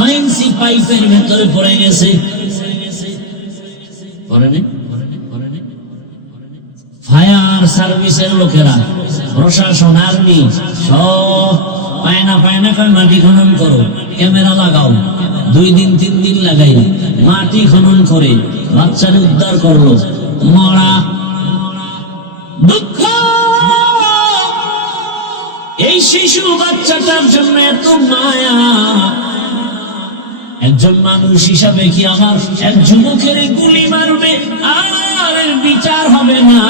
6 ইঞ্চি পাইপের ভেতরে পড়ে গেছে। ফায়ার সার্ভিসের লোকেরা, প্রশাসন, আর্মি সব পায়না করে মাটি খনন করো, ক্যামেরা লাগাও, 2 দিন 3 দিন লাগাই মাটি খনন করে বাচ্চাকে উদ্ধার করলো। মরা দুঃখ, এই শিশু বাচ্চাটার জন্য এত মায়া। একজন মানুষ হিসাবে কি আমার এক যুবকের গুলি মারবে আর বিচার হবে না?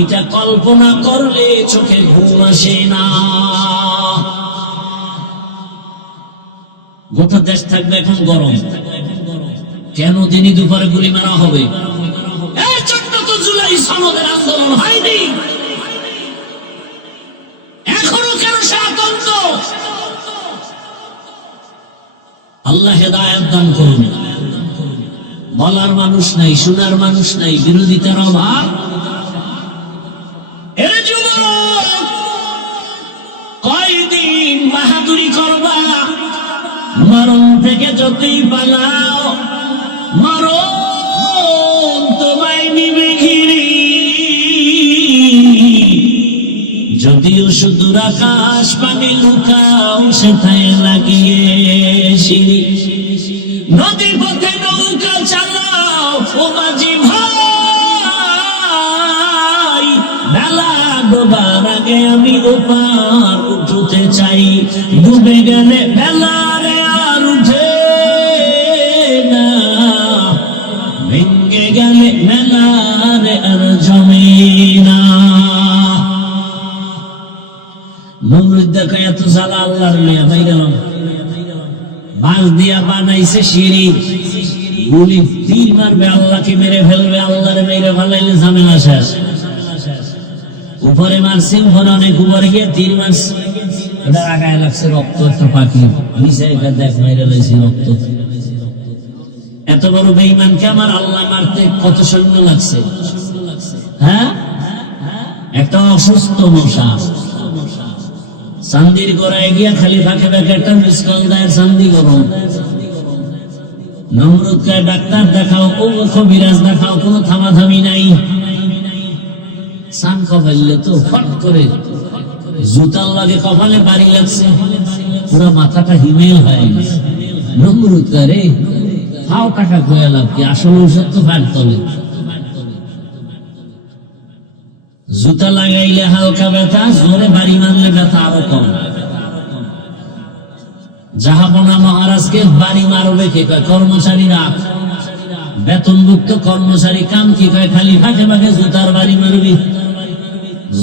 এটা কল্পনা করলে চোখে ঘুম আসে না। গোটা দেশ থাকবে এখন গরম, কেন দিনই দুপুরে গুলি মারা হবে? 14 জুলাই সনদের আন্দোলন হয়নি, এখনো কেন সে আতঙ্ক? আল্লাহ হেদায়েত দান করুন। বলার মানুষ নাই, শোনার মানুষ নাই, বিরোধিতার অভাব। কয়দিন বাহাদুরি করবা? মরণ থেকে যতই পালাও, মরণ তোমায় নিবে ঘিরি। যদিও সুদূর আকাশ পানে লুকাও, সেথায় লাগিয়ে সিঁড়ি। নদী পথে নৌকা চালাও ও মাঝি ভাই, বেলা ডোবার আগে আমি ওপার উঠতে চাই। ডুবে গেলে বেলারে আর উঠে না, ভেঙে গেলে মেলারে আর জমে না। নমরুদ দেখো এত জ্বালা আল্লাহর লিয়া বাইরে বাঁশ দিয়া বানাইছে সিঁড়ি, গুলি তীর মারবে, আল্লাহকে মেরে ফেলবে, আল্লাহরে মেরে ফেলাইলে ঝামেলা শেষ। উপরে মারছে, উপরে অনেক উপরে গিয়ে তীর মারছে, এটা আগায় লাগছে রক্ত, একটা পাখি নিচে এটা দেখ মেরে লাইছে রক্ত। এত বড় বেঈমানকে আমার আল্লাহ মারতে কত সৈন্য লাগছে? হ্যাঁ, একটা অসুস্থ মশা চান্দির গোড়ায় গিয়া খালি ফাঁকে ফাঁকে একটা মিসকল দেয়, চান্দি গরম। নমরুদ কয় ডাক্তার দেখাও, ও কবিরাজ দেখাও, কোনো থামাথামি নাই। সান কপাইলে তো ফট করে জুতার লাগে কপালে বাড়ি লাগছে, পুরো মাথাটা হিমেল হয়ে গেছে। নমরুদ কয় রে হাও টাকা কয়ে লাভ কি, আসলে ওষুধ তো ফাট তলে। জুতা লাগাইলে হালকা ব্যথা, জোরে বাড়ি মারলে ব্যথা আরো কম। জাহাপনা মহারাজকে বাড়ি মারবে কে? কর্মচারীরা, বেতনভুক্ত কর্মচারী। কাম কি কয়? খালি ফাঁকে ফাঁকে জুতার বাড়ি মারবি,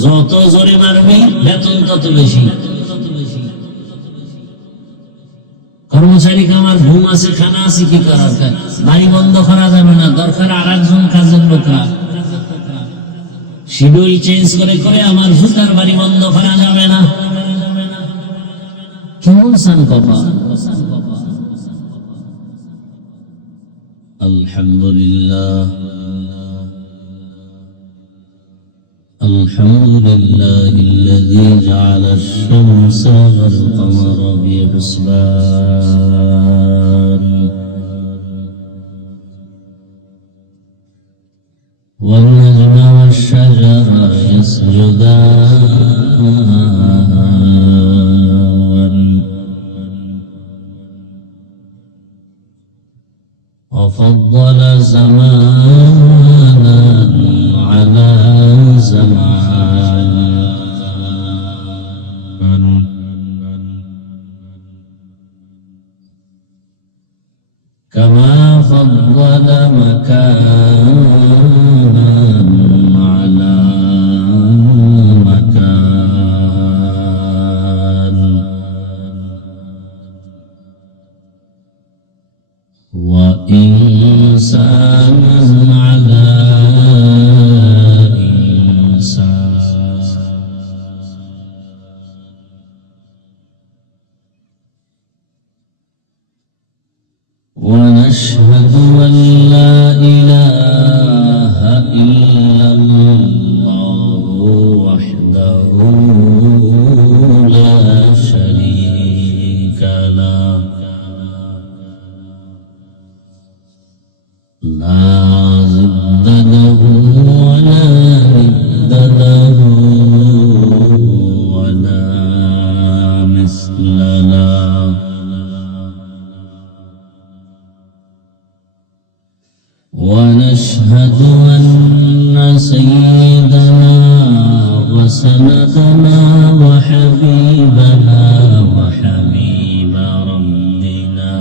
যত জোরে মারবি বেতন তত বেশি। কর্মচারী আমার ঘুম আছে, খানা আছে, কি করার? বাড়ি বন্ধ করা যাবে না, দরকার আর একজন কাজের লোকরা। শিডিউল চেঞ্জ করে করে আমার জুতার বাড়ি বন্ধ করা যাবে না। কেমন সান কপা? আলহামদুলিল্লাহ, আলহামদুলিল্লাহিল্লাযী জাআলা আশ-শামসা ওয়াল কমারা বিহিসবান والنجم والشجر يسجدان وفضل زمانا على زمان كما فضل مكانا على مكان وإنسانا على إنسان ونشهد أن لا إله إلا سيدنا وسندنا وحبيبنا وحبيب ربنا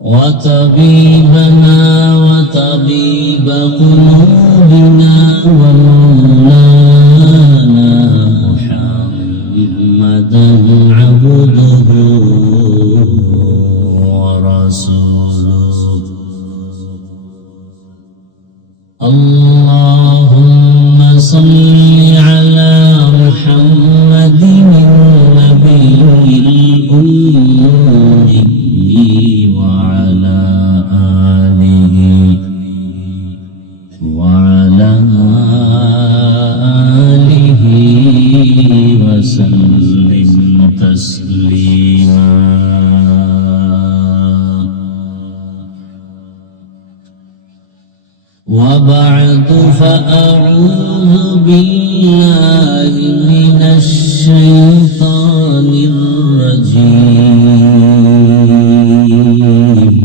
وطبيبنا وطبيب قلوبنا ومولانا محمدا عبده ورسوله اللهم صل على محمد النبي الأمي وعلى آله وسلم تسليما وبعد فأعوذ بالله من الشيطان الرجيم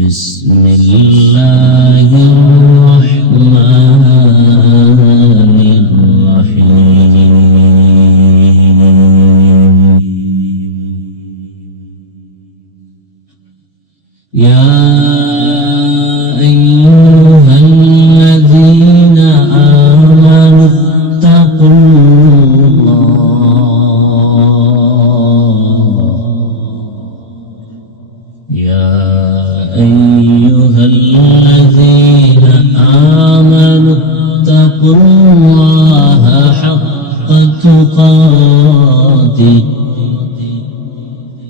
بسم الله الرحمن الرحيم يا أيها الذين آمنوا اتقوا الله يا أيها الذين آمنوا اتقوا الله حق تقاته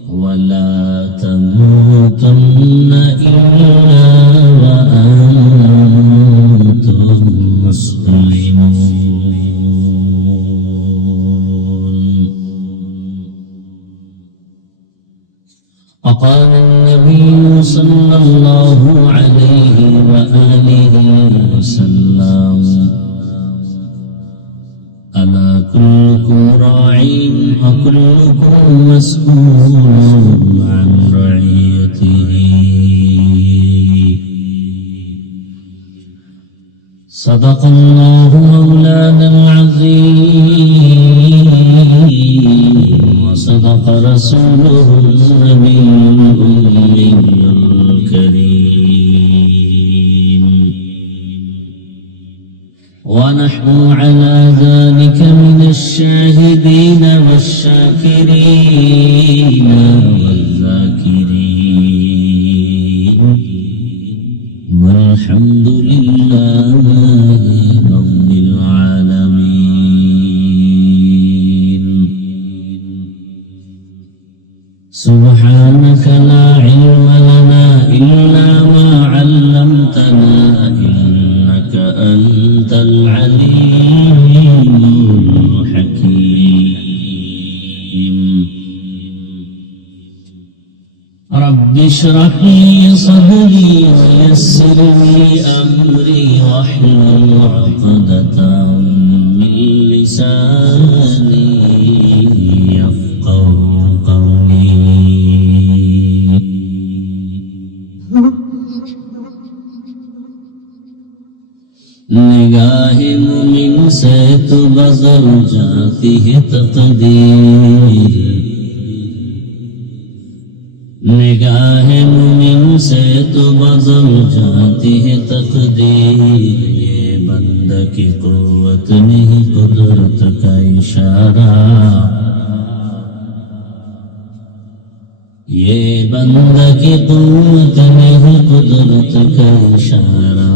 ولا تموتن إلا وأنتم مسلمون وقال النبي صلى الله عليه وآله وسلم ألا كلكم راع وكلكم مسؤول عن رعيته صدق الله مولانا العظيم وصدق رسوله النبي الأمي الكريم ونحن على ذلك من الشاهدين والشاكرين والذاكرين والحمد لله رب العالمين سبحانك لا علم لنا إلا ما علمتنا إنك أنت العليم الحكيم رب اشرح لي صدري ويسر لي أمري واحلل عقدة من لساني يفقه قولي निगाह मुमिन से तो बदल जाती है तकदीर निगाह मुमिन से तो बदल जाती है तकदीर ये बंदा की कुव्वत नहीं कुदरत का इशारा ये बंदा की कुव्वत नहीं कुदरत का इशारा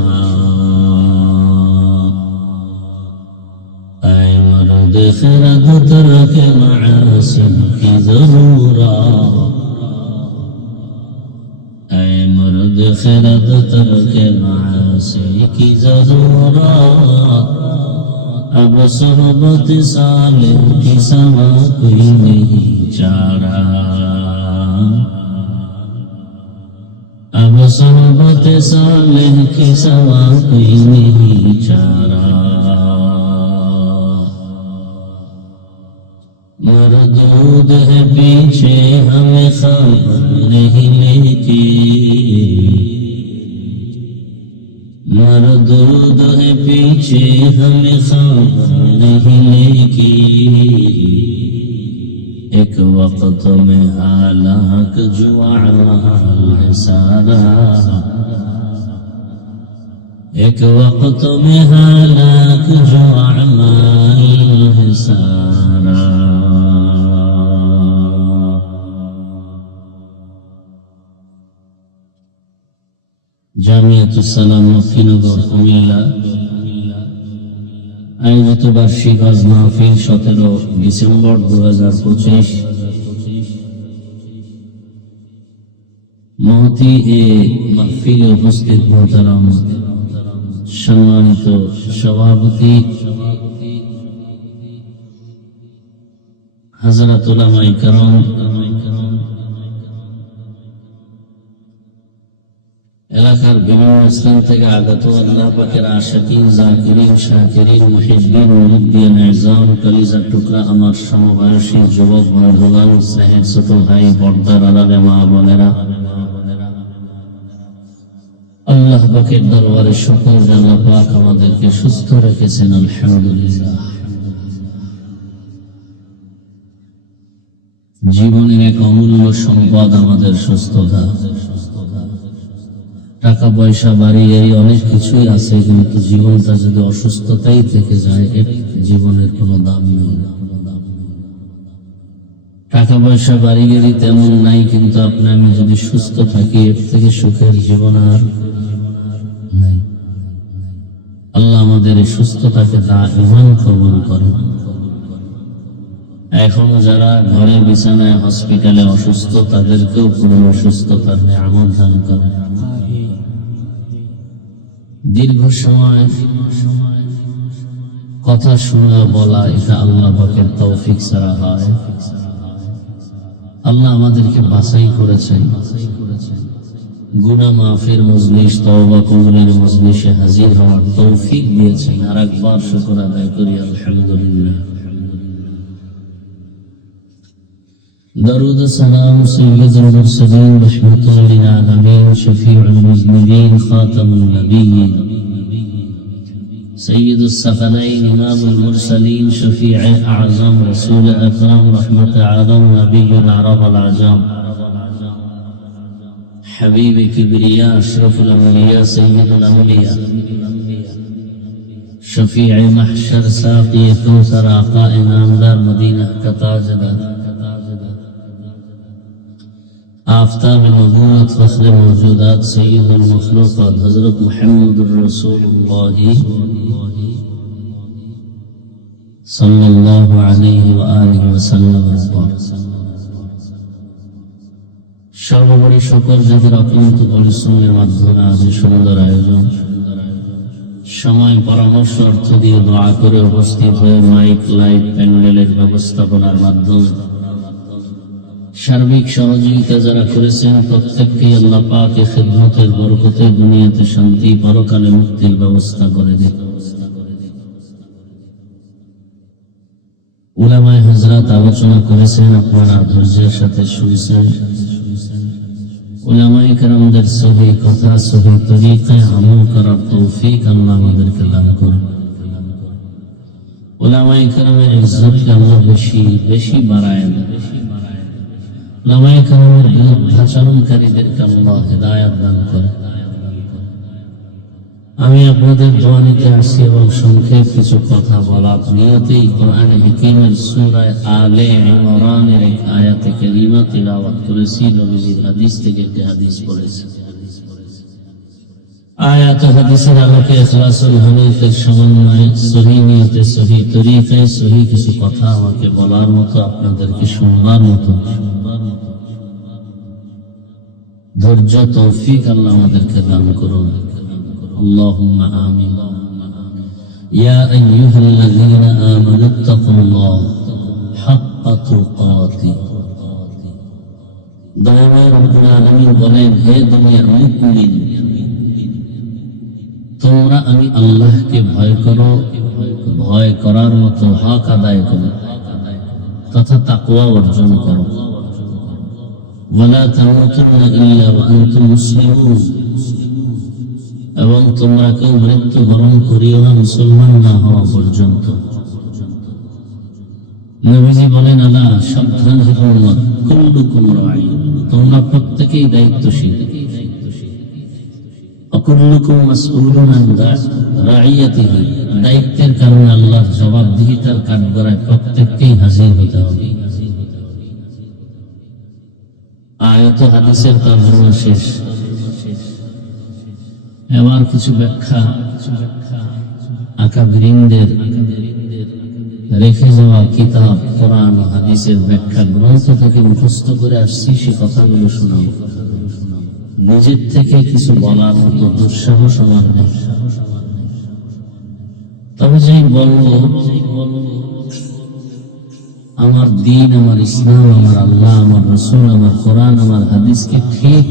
खिरद तरक मासिम की ज़रूरत ऐ मर्द खिरद तरक मासी की ज़रूरत अब सोहबत साले की सवा कोई नहीं चारा अब सोहबत साले की सवा कोई नहीं चारा मरदूद है पीछे हमें खबर नहीं लेती मरदूद है पीछे हमें खबर नहीं लेकी एक वक्त में हालाक जो अमाल है सारा एक वक्त में हालाक जो अमाल है सारा। জামিয়াতুস সালাম মফিনগর কুমিল্লা আয়োজিত বার্ষিক ওয়াজ মাহফিল 17 ডিসেম্বর 2025 মহতি এ মাহফিলে উপস্থিত মোহতারাম সম্মানিত সভাপতি হযরত উলামায়ে কেরাম, এলাকার বিভিন্ন স্থান থেকে আগত আল্লাহ পাকের আশিকিন, জাকিরিন, শাকিরিন, মুহিব্বিন, মুরিদ্দিন, ইজাম, কলিজার টুকরা আমার সমবয়সী যুবক বন্ধুগণ, স্নেহের ছোট ভাই, পর্দার আড়ালে মা বোনেরা, আল্লাহ পাকের দরবারে শুকর যে আল্লাহ পাক আমাদেরকে সুস্থ রেখেছেন, আলহামদুলিল্লাহ। জীবনের এক অমূল্য সম্পদ আমাদের সুস্থতা। টাকা পয়সা বাড়ি এই অনেক কিছুই আছে, কিন্তু জীবনটা যদি অসুস্থতাই থেকে যায় এর জীবনের কোনো দাম নেই। টাকা পয়সা বাড়ি গেলি তেমন নাই, কিন্তু আপনি আমি যদি সুস্থ থাকি এর থেকে সুখের জীবন আর নাই। আল্লাহ আমাদের এই সুস্থতাকে দাইমান কবুল করেন। এখনো যারা ঘরে বিছানায় হসপিটালে অসুস্থ তাদেরকেও পুরো সুস্থতার নিয়ামত দান করেন। দীর্ঘ সময় কথা শোনা বলা এটা আল্লাহ পাকের তৌফিক ছাড়া হয়। আল্লাহ আমাদেরকে বাছাই করেছেন, গুনাহ মাফের মজলিস, তওবা কবুলের মজলিসে হাজির হওয়ার তৌফিক দিয়েছেন। আর একবার শুকর আদায় করি আলহামদুলিল্লাহ। درود سلام سيد المرسلين رحمة للعالمين شفيع المذنبين خاتم النبيين سيد الثقلين إمام المرسلين شفيع أعظم رسول أكرم رحمة عالم نبي العرب العجام حبيب كبرياء أشرف الأنبياء سيد الأنبياء شفيع محشر ساقي كوثر عقاء نامدار مدينة كتاجدار آفتاب نبوت فخر موجودات سید المخلوقات حضرت محمد رسول اللہ صلی اللہ علیہ وآلہ وسلم। সর্বোপরি সকল জাতির অক্লান্ত পরিশ্রমের মাধ্যমে আজ সুন্দর আয়োজন, সময় পরামর্শ অর্থ দিয়ে দোয়া করে উপস্থিত হয়ে মাইক লাইট প্যান্ডেলের ব্যবস্থাপনার মাধ্যমে সার্বিক সহযোগিতা যারা করেছেন প্রত্যেককে আল্লাহ পাকের খিদমতের বরকতে দুনিয়াতে শান্তি, পরকালে মুক্তির ব্যবস্থা করে দেন। উলামায়ে হযরত আলোচনা করেছেন, আপনারা ধৈর্যের সাথে শুনছেন। উলামায়ে কেরামদের সহি কথা, সহি তরিকায় আমল করার তৌফিক আল্লাহ আমাদেরকে দান করুন। উলামায়ে কেরামের ইজ্জতকে আল্লাহ বেশি বেশি বাড়ায় দেন। উলামায়ে কেরামের বিরুদ্ধাচরণকারীদেরকে আল্লাহ হিদায়াত দান করেন। আমি আপনাদের দোয়া নিতে আসছি এবং সংক্ষেপ কিছু কথা বলার নিয়তেই কোরআনে হাকীমের সূরা আলে ইমরানের এক আয়াতে কারিমা তিলাওয়াত করেছি। নবীজির হাদিস থেকে একটি হাদিস পড়েছি। আয়াত ও হাদিসের আলোকে ইখলাসুল হানিফের সমন্বয়ে সহিহ নিয়তে, সহিহ তরিকায় সহিহ কিছু কথা আমাকে বলার মতো, আপনাদেরকে শুনবার মতো ধৈর্য তৌফিক আল্লাহ আমাদেরকে দান করুন। আল্লাহুম্মা আমিন। ইয়া আইয়ুহাল্লাযীনা আমানুত্তাকুল্লাহ হাক্কা তুকাতিহ। দয়াময় রব্বুল আলামিন বলেন, হে দুনিয়ার মুমিন, তোমরা আমি আল্লাহকে ভয় করো, ভয় করার মতো হক আদায় করো তথা তাকওয়া অর্জন করো। ওয়ালা তামুতুন্না ইল্লা ওয়া আনতুম মুসলিমুন। এবং তোমরা কেউ মৃত্যুবরণ করিও না মুসলমান না হওয়া পর্যন্ত। নবীজি বলেন, আলা সাবধান হে উম্মত, কুল্লুকুম রাঈ, তোমরা প্রত্যেকেই দায়িত্বশীল। অকুল্লুকুম মাসউলুন আন রাইয়াতিহি, দায়িত্বের কারণে আল্লাহর জবাবদিহিতার কাঠগড়ায় প্রত্যেককেই হাজির হতে হবে। আয়াত হাদিসের তরজমা শেষ। এবার কিছু ব্যাখ্যা আকাবিরিনদের রেখে যাওয়া কিতাব কোরআন ও হাদিসের ব্যাখ্যা গ্রন্থ থেকে মুখস্থ করে আসছি, সে কথাগুলো শোনাব। নিজের থেকে কিছু বলার মতো দুঃসাহস আমার নেই, তবে যেই বলবো আমার দিন, আমার ইসলাম, আমার আল্লাহ, আমার রাসূল, আমার কোরআন, আমার হাদিসকে ঠিক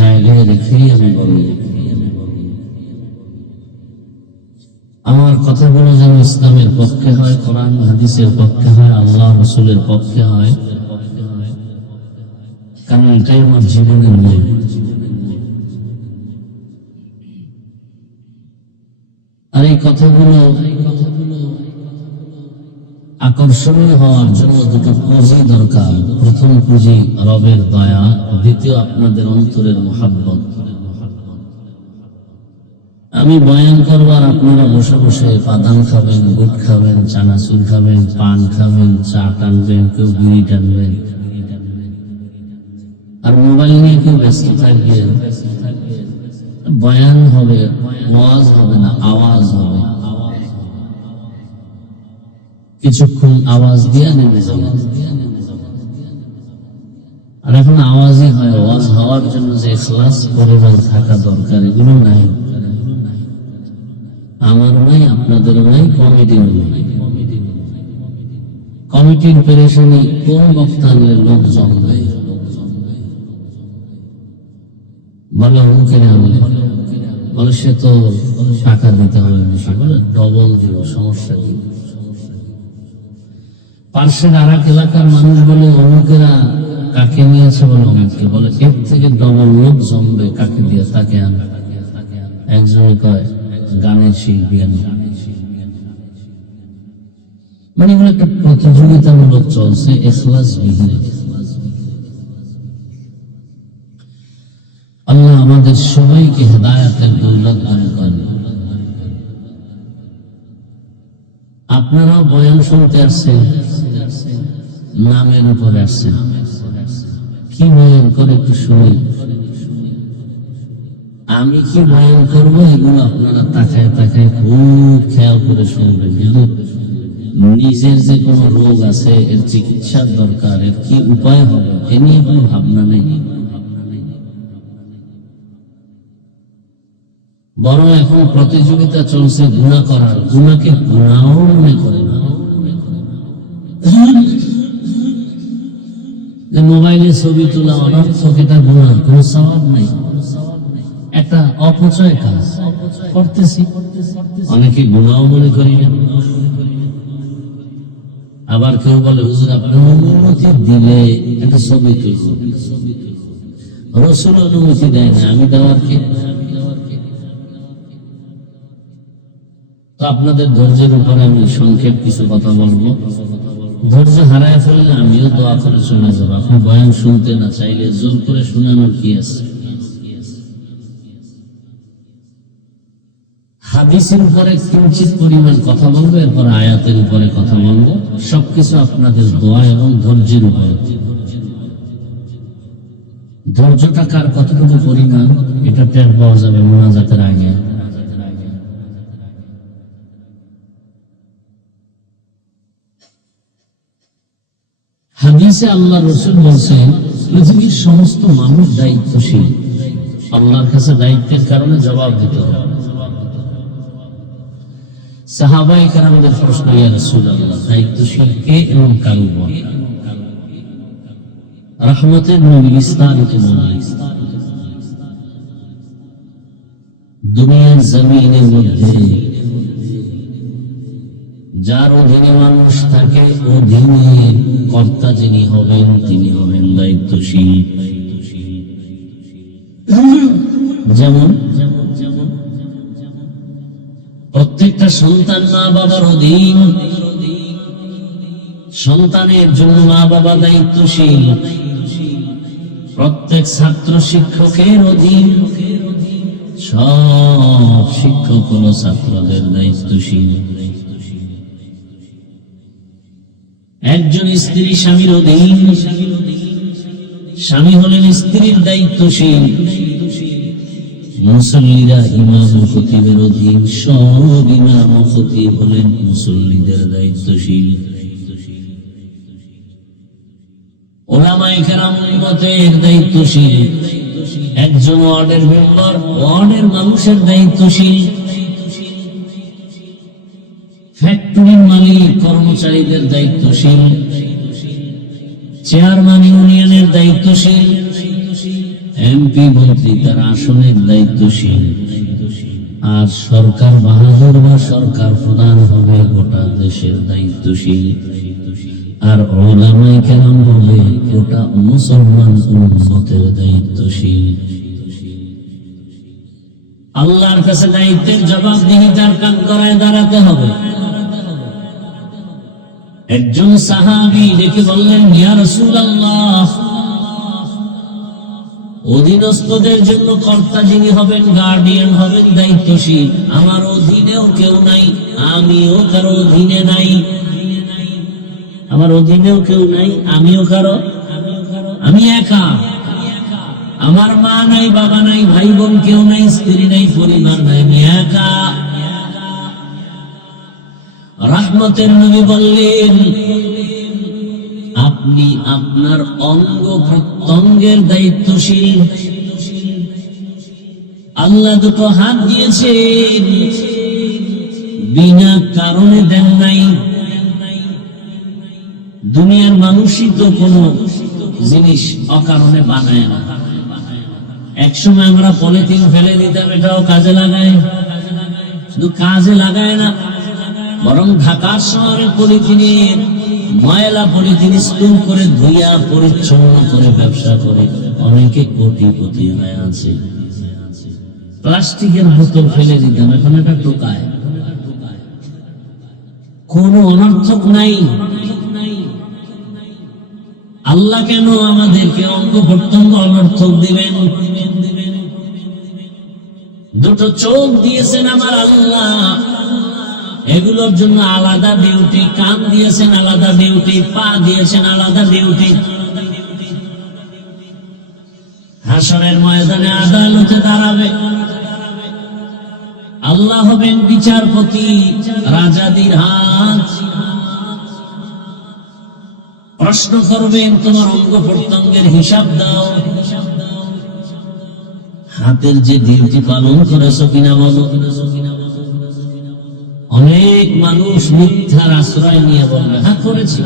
জায়গায় রেখেই আমি বলবো। আমার কথাগুলো যেন ইসলামের পক্ষে হয়, কোরআন হাদিসের পক্ষে হয়, আল্লাহ রাসূলের পক্ষে হয়, কারণ এটাই আমার জীবনের মূল। আর এই কথাগুলো আকর্ষণীয় হওয়ার জন্য দুটো পুঁজি দরকার। প্রথম পুঁজি রবের দয়া, দ্বিতীয় আপনাদের অন্তরের মুহাব্বত। আমি বয়ান করবার, আপনারা বসে বসে বাদাম খাবেন, বুট খাবেন, চানাচুর খাবেন, পান খাবেন, চা টানবেন, কেউ বিড়ি টানবেন, আর মোবাইল নিয়ে কেউ ব্যস্ত থাকবেন। বয়ান হবে, ওয়াজ হবে না, আওয়াজ হবে। কিছুক্ষণ আওয়াজ দিয়ে নেমে যাবে। আর এখন আওয়াজই হয়, ওয়াজ হওয়ার জন্য যে ইখলাস পরিমাণ থাকা দরকার, এগুলো নাই। আমার নাই, আপনাদের নাই, কমিটির নাই। কমিটির পেরেশানি কোন বক্তা আনলে লোক জমবে? বলে অমুকের আনলে, বলে সে তো টাকা দিতে হবে বেশি, বলে ডবল দিব, সমস্যা কি? পার্শ্বের আর এক এলাকার মানুষ বলে অমুকেরা কাকে নিয়েছে, বলে অমুককে, বলে এর থেকে ডবল লোক জমবে, কাকে দিয়ে? তাকে আন। একজনে কয় গানের শিল্পী আন। মানে এগুলো একটা প্রতিযোগিতামূলক চলছে, ইখলাস বিহীন। আল্লাহ আমাদের সবাইকে হেদায়েতের দৌলত দান করেন। আপনারাও বয়ান শুনতে আসছেন, নামের উপরে আসছেন। কি বয়ান করে একটু শুনি। আমি কি বয়ান করবো এগুলো আপনারা তাকায় তাকায় খুব খেয়াল করে শুনবেন। কিন্তু নিজের যে কোনো রোগ আছে, এর চিকিৎসার দরকার, এর কি উপায় হবে, এ নিয়ে কোনো ভাবনা নেই। বরং এখন প্রতিযোগিতা চলছে গুনাহ করার। গুনাহকে গুনাহও মনে করে না। মোবাইলে ছবি তোলা অনর্থক, এটা গুনাহ, কোনো সওয়াব নাই, একটা অপচয় কাজ করতেছি। অনেকে গুনাহও মনে করি না। আবার কেউ বলে, হুজুর আপনি অনুমতি দিলে একটা ছবি তুলব। রাসূল অনুমতি দেয় না, আমি দেওয়ার কি? তো আপনাদের ধৈর্যের উপরে আমি সংক্ষেপ কিছু কথা বলবো। ধৈর্য হারায় ফেললে আমিও দোয়া করে শোনা যাবো। আপনি বয়ান শুনতে না চাইলে জোর করে শোনানোর কি আছে? হাদিসের উপরে কিঞ্চিত পরিমাণ কথা বলবো, এরপর আয়াতের উপরে কথা বলবো। সবকিছু আপনাদের দোয়া এবং ধৈর্যের উপরে। ধৈর্যটা কার কতটুকু পরিমাণ, এটা টের পাওয়া যাবে মুনাজাতের আগে। হাদিসে আল্লাহ রাসূল বলেন, পৃথিবীর সমস্ত মানুষ দায়িত্বশীল। আল্লাহর কাছে দায়িত্বের কারণে জবাব দিতে হবে। সাহাবায়ে কেরামদের প্রশ্ন, ইয়া রাসূলুল্লাহ, দায়িত্বশীল কে এবং কার উপর? রহমতের নবী বিস্তারিত বলেন, দুনিয়ার জমিনের মধ্যে যার অধীনে মানুষ থাকে, অধীনের কর্তা যিনি হবেন তিনি হবেন দায়িত্বশীল। যেমন প্রত্যেকটা সন্তান মা বাবার অধীন, সন্তানের জন্য মা বাবা দায়িত্বশীল, প্রত্যেক ছাত্র শিক্ষকের অধীন, সব শিক্ষক হলো ছাত্রদের দায়িত্বশীল। একজন স্ত্রী স্বামীর অধীন, স্বামী হলেন স্ত্রীর দায়িত্বশীল, মুসল্লিরা ইমাম ও খতিবের অধীন, সব ইমাম ও খতিব হলেন মুসল্লিদের দায়িত্বশীল। ওলামায়ে কেরাম উম্মতের দায়িত্বশীল, একজন ওয়ার্ডের মেম্বার ওয়ার্ডের মানুষের দায়িত্বশীল, ফ্যাক্টরির মালিক কর্মচারীদের দায়িত্বশীল, চেয়ারম্যান ইউনিয়নের দায়িত্বশীল, এমপি মন্ত্রী তার আসনের দায়িত্বশীল, আর সরকার বাহাদুর বা সরকার প্রধান হবে গোটা দেশের দায়িত্বশীল, আর উলামায়ে কেরাম হবে গোটা মুসলমান উম্মতের দায়িত্বশীল। আল্লাহর কাছে দায়িত্বের জবাবদিহিতার কাম করায় দাঁড়াতে হবে। একজন সাহাবী ডেকে বললেন, ইয়া রাসূলুল্লাহ, অধীনস্থদের জন্য কর্তা যিনি হবেন, গার্ডিয়ান হবেন, দায়িত্বশীল, আমার অধীনেও কেউ নাই, আমিও কারো অধীনে নাই, আমার অধীনেও কেউ নাই, আমিও কারো, আমি একা, আমার মা নাই, বাবা নাই, ভাই বোন কেউ নাই, স্ত্রী নাই, পরিবার নাই, আমি একা। রহমতের নবী বললেন, আপনি আপনার অঙ্গ প্রত্যঙ্গের দায়িত্বশীল। আল্লাহ দুটো হাত দিয়েছেন, বিনা কারণে দেন নাই। দুনিয়ার মানুষই তো কোনো জিনিস অকারণে বানায় না। একসময় আমরা পলিথিন ফেলে দিতাম, এটাও কাজে লাগায়, শুধু কাজে লাগায় না, বরং ঢাকার শহরে পলিথিনের ময়লা পলিথিন স্কুল করে ধুইয়া পরিচ্ছন্ন করে ব্যবসা করে অনেকে কোটিপতি হয়ে আছে। প্লাস্টিকের বোতল ফেলে দিতাম, এখন এটা টোকায়, কোনো অনর্থক নাই। আল্লাহ কেন আমাদেরকে অঙ্গ প্রত্যঙ্গ অনর্থক দিবেন? দুটো চোখ দিয়েছেন আমার আল্লাহ, এগুলোর জন্য আলাদা ডিউটি, কান দিয়েছেন আলাদা ডিউটি, পা দিয়েছেন আলাদা ডিউটি। হাসরের ময়দানে আদালতে দাঁড়াবে, আল্লাহ হবেন বিচারপতি, রাজাদের হাত প্রশ্ন করবেন, তোমার অঙ্গ প্রত্যঙ্গের হিসাব দাও, হাতের যে ডিউটি পালন করেছো কিনা বলো। অনেক মানুষ মিথ্যার আশ্রয় নিয়ে বলবে, হ্যাঁ করেছি,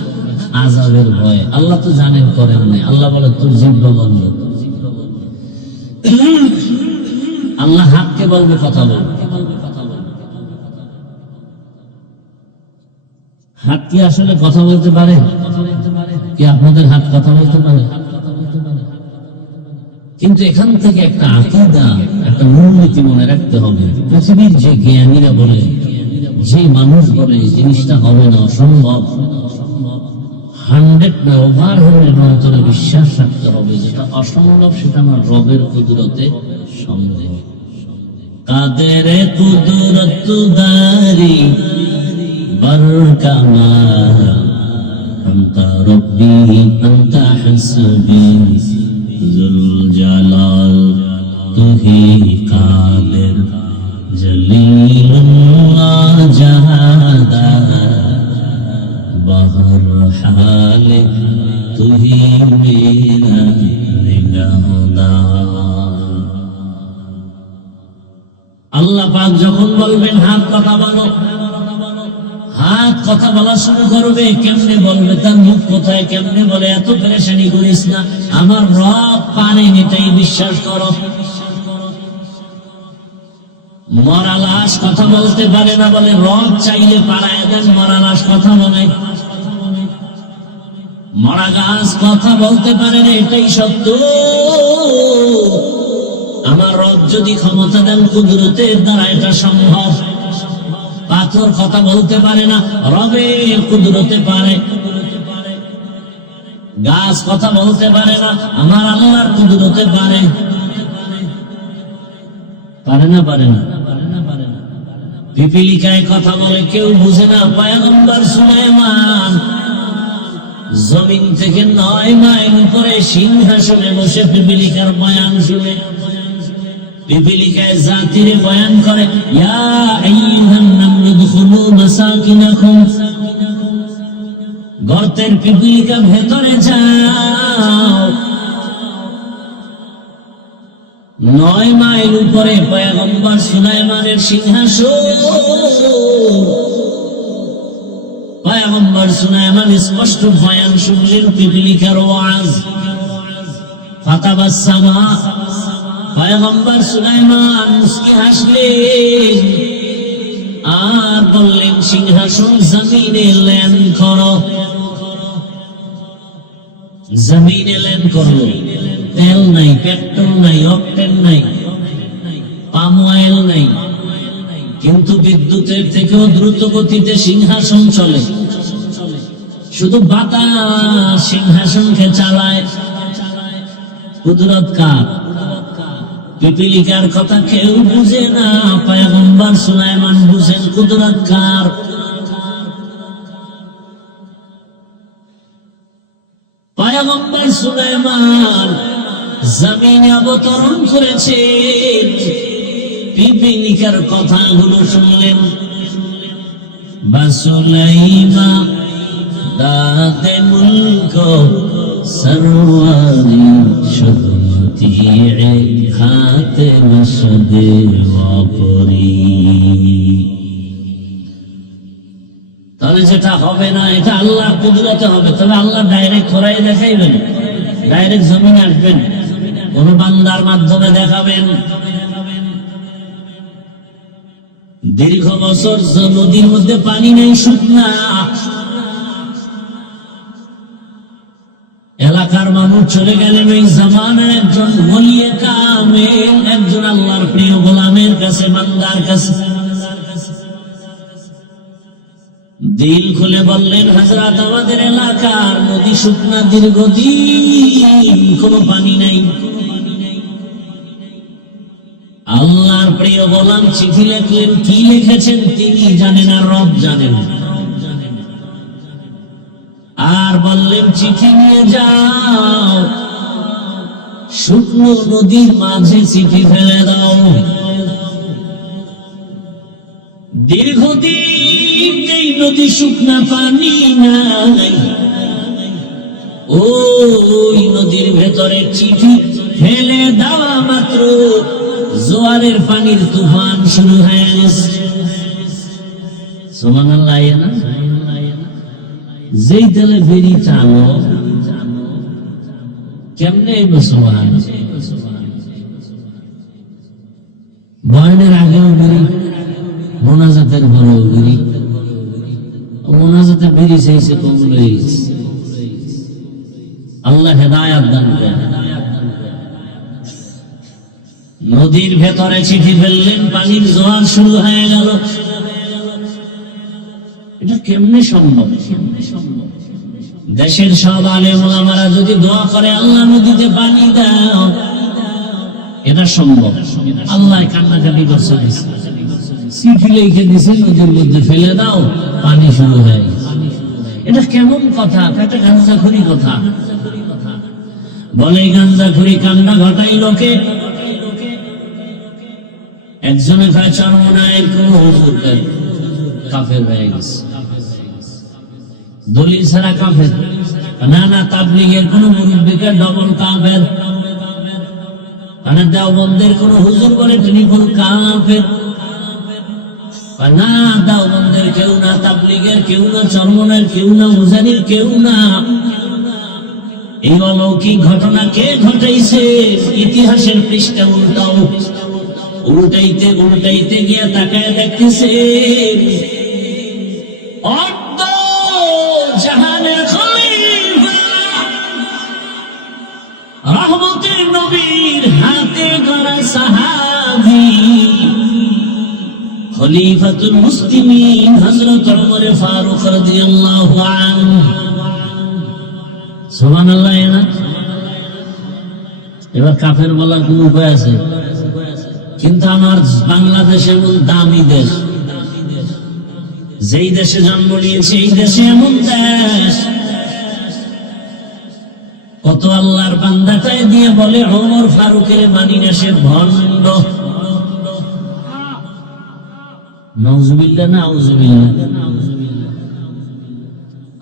আযাবের ভয়ে। আল্লাহ তো জানেন করেন নাই। আল্লাহ বলে, তোর জিহ্বা বন্ধ। আল্লাহ হাতকে বলবে কথা বল। হাত কি আসলে কথা বলতে পারে? কি আপনাদের হাত কথা বলতে পারে? কিন্তু এখান থেকে একটা আকীদা, একটা মূলনীতি মনে রাখতে হবে। পৃথিবীর যে জ্ঞানীরা বলে, যে মানুষ বলে জিনিসটা হবে না, অসম্ভব, 100 না ওভার 100 অন্তরে বিশ্বাস রাখতে হবে যেটা অসম্ভব সেটা আমার রবের কুদরতে সম্ভব। কাদেরে কুদরত দারি বরকামাল, আনতা রব্বি আনতা হাসবি যুল জালাল, তুহি কাদের জলিলুল্লাহ জাহাদা, বহর হালে তুহি মেরা নিগাহদার। আল্লাহ পাক যখন বলবেন হাত কথা বলো, হাত কথা বলা শুরু করবে। কেমনে বলবে? তার মুখ কোথায়, কেমনে বলে? এত পেরেশানি করিস না, আমার রব পারেন, এটাই বিশ্বাস করো। মরা লাশ কথা বলতে পারে না বলে রব চাইলে পাড়ায় দেন, মরা লাশ কথা বলে। মরা গাছ কথা বলতে পারে না, এটাই সত্য। আমার রব যদি ক্ষমতা দেন কুদরতের দ্বারা এটা সম্ভব। পাথর কথা বলতে পারে না, রবের কুদরতে পারে। গাছ কথা বলতে পারে না, আমার আল্লাহর কুদরতে পারে। পারে না? পারে না? পিপিলিকায় কথা বলে, কেউ বুঝে না। পয়গম্বর সুলাইমান জমিন থেকে 9 মাইল উপরে সিংহাসনে বসে পিপিলিকার বয়ান শুনে। পিপিলিকায় জাতিরে বয়ান করে, ইয়া আইয়ুহান নামলু দুখুলু মাসাকিনাকুম, গর্তের পিপিলিকা ভেতরে যাও। 9 মাইল উপরে পয়গম্বর সুলাইমানের সিংহাসন। পয়গম্বর সুলাইমান স্পষ্ট বয়ান শুনলেন, পিপিলিকার ওয়াজ। ফাতাবাসসামা, পয়গম্বর সুলাইমান মুস্কি হাসলেন আর বললেন, সিংহাসন জমিনে ল্যান্ড করো। জমিনে ল্যান্ড করলো। তেল নাই, পেট্রোল নাই, অকটেন নাই, পাম অয়েল নাই, কিন্তু বিদ্যুতের থেকেও দ্রুত গতিতে সিংহাসন চলে। শুধু বাতাস সিংহাসনকে চালায়। কুদরত কার? পিপিলিকার কথা কেউ বুঝে না, পয়গম্বর সুলাইমান বুঝেন কুদরত কার। পয়গম্বর সুলাইমান জমিনে অবতরণ করেছেন, পিপিলিকার কথাগুলো শুনলেন। বাসুলাইমা দাতে মুলক সরওয়ারি শুদতি হাতে মসদে ওয়াপরি। তাহলে যেটা হবে না, এটা আল্লাহর কুদরতে হবে। তবে আল্লাহ ডাইরেক্ট খোরাই দেখাইবেন, ডাইরেক্ট জমিনে আসবেন, কোন বান্দার মাধ্যমে দেখাবেন। দীর্ঘ বছর নদীর মধ্যে পানি নেই, শুকনা। এলাকার মানুষ চলে গেলেন ওই জামানার একজন ওলিয়ে কামেল, একজন আল্লাহর প্রিয় গোলামের কাছে, বান্দার কাছে। দিল খুলে বললেন, হযরত আমাদের এলাকার নদী শুকনা, দীর্ঘদিন কোনো পানি নাই। আল্লাহর প্রিয় গোলাম চিঠি লিখলেন। কি লিখেছেন তিনি জানেন, আর রব জানেন। আর বললেন, চিঠি নিয়ে যাও, শুকনো নদীর মাঝে চিঠি ফেলে দাও। দীর্ঘদিন এই নদী শুকনা, পানি নাই। ওই নদীর ভেতরে চিঠি ফেলে দেওয়া মাত্র জোয়ারের পানির তুফান শুরু হয়ে গেছে। সুবহানাল্লাহ। না যেই তেলে বেরি টানো, কেমনে সুবহানাল্লাহ। বয়ানের আগেও বেরি, মোনাজাতের পরেও বেরি। মোনাজাতে বেরি চাইছে কমলে। আল্লাহ হেদায়াত দান করেন। নদীর ভেতরে চিঠি ফেললেন, পানির জোয়ার শুরু হয়ে গেল। এটা কেমনে সম্ভব? দেশের সব আলেম ওলামারা যদি দোয়া করে, আল্লাহ নদীতে পানি দাও, এটা সম্ভব। আল্লাহ কান্নাকাটি করছে, চিঠি লিখে দিছে, নদীর মধ্যে ফেলে দাও, পানি শুরু হয়ে গেছে। এটা কেমন কথা? এটা গাঞ্জাখুরি কথা। বলে গাঞ্জাখুরি কান্না ঘটাই লোকে। একজনে ভাই চরমনায় কাফের হয়ে গেছে, দলিল ছাড়া কাফের। না, তাবলীগের কোন মুরিদকে ডবল কাফের। দেওবন্দের কোন হুজুর বলে তিনি কোন কাফের। না, দেওবন্দের কেউ না, তাবলীগের কেউ না, চরমনার কেউ না, মুজানির কেউ না। এই অলৌকিক ঘটনা কে ঘটাইছে? ইতিহাসের পৃষ্ঠা উল্টাও। উল্টাইতে উল্টাইতে গিয়ে তাকায় দেখতেছে, অর্ধ জাহানের খলিফা রহমতের নবীর হাতে গড়া সাহাবী খলিফাতুল মুসলিমিন হযরত ওমর ফারুক রাদিয়াল্লাহু আনহু। সুবহানাল্লাহ। না এবার কাফের বলার কোন উপায় আছে? কিন্তু আমার বাংলাদেশ এমন দামি দেশ, যেই দেশে জন্ম নিয়েছে এই দেশে এমন দেশ, কত আল্লাহর বান্দাটাই দিয়ে বলে ওমর ফারুকের মানি না, সে ভণ্ড। নাউজুবিল্লাহ, নাউজুবিল্লাহ।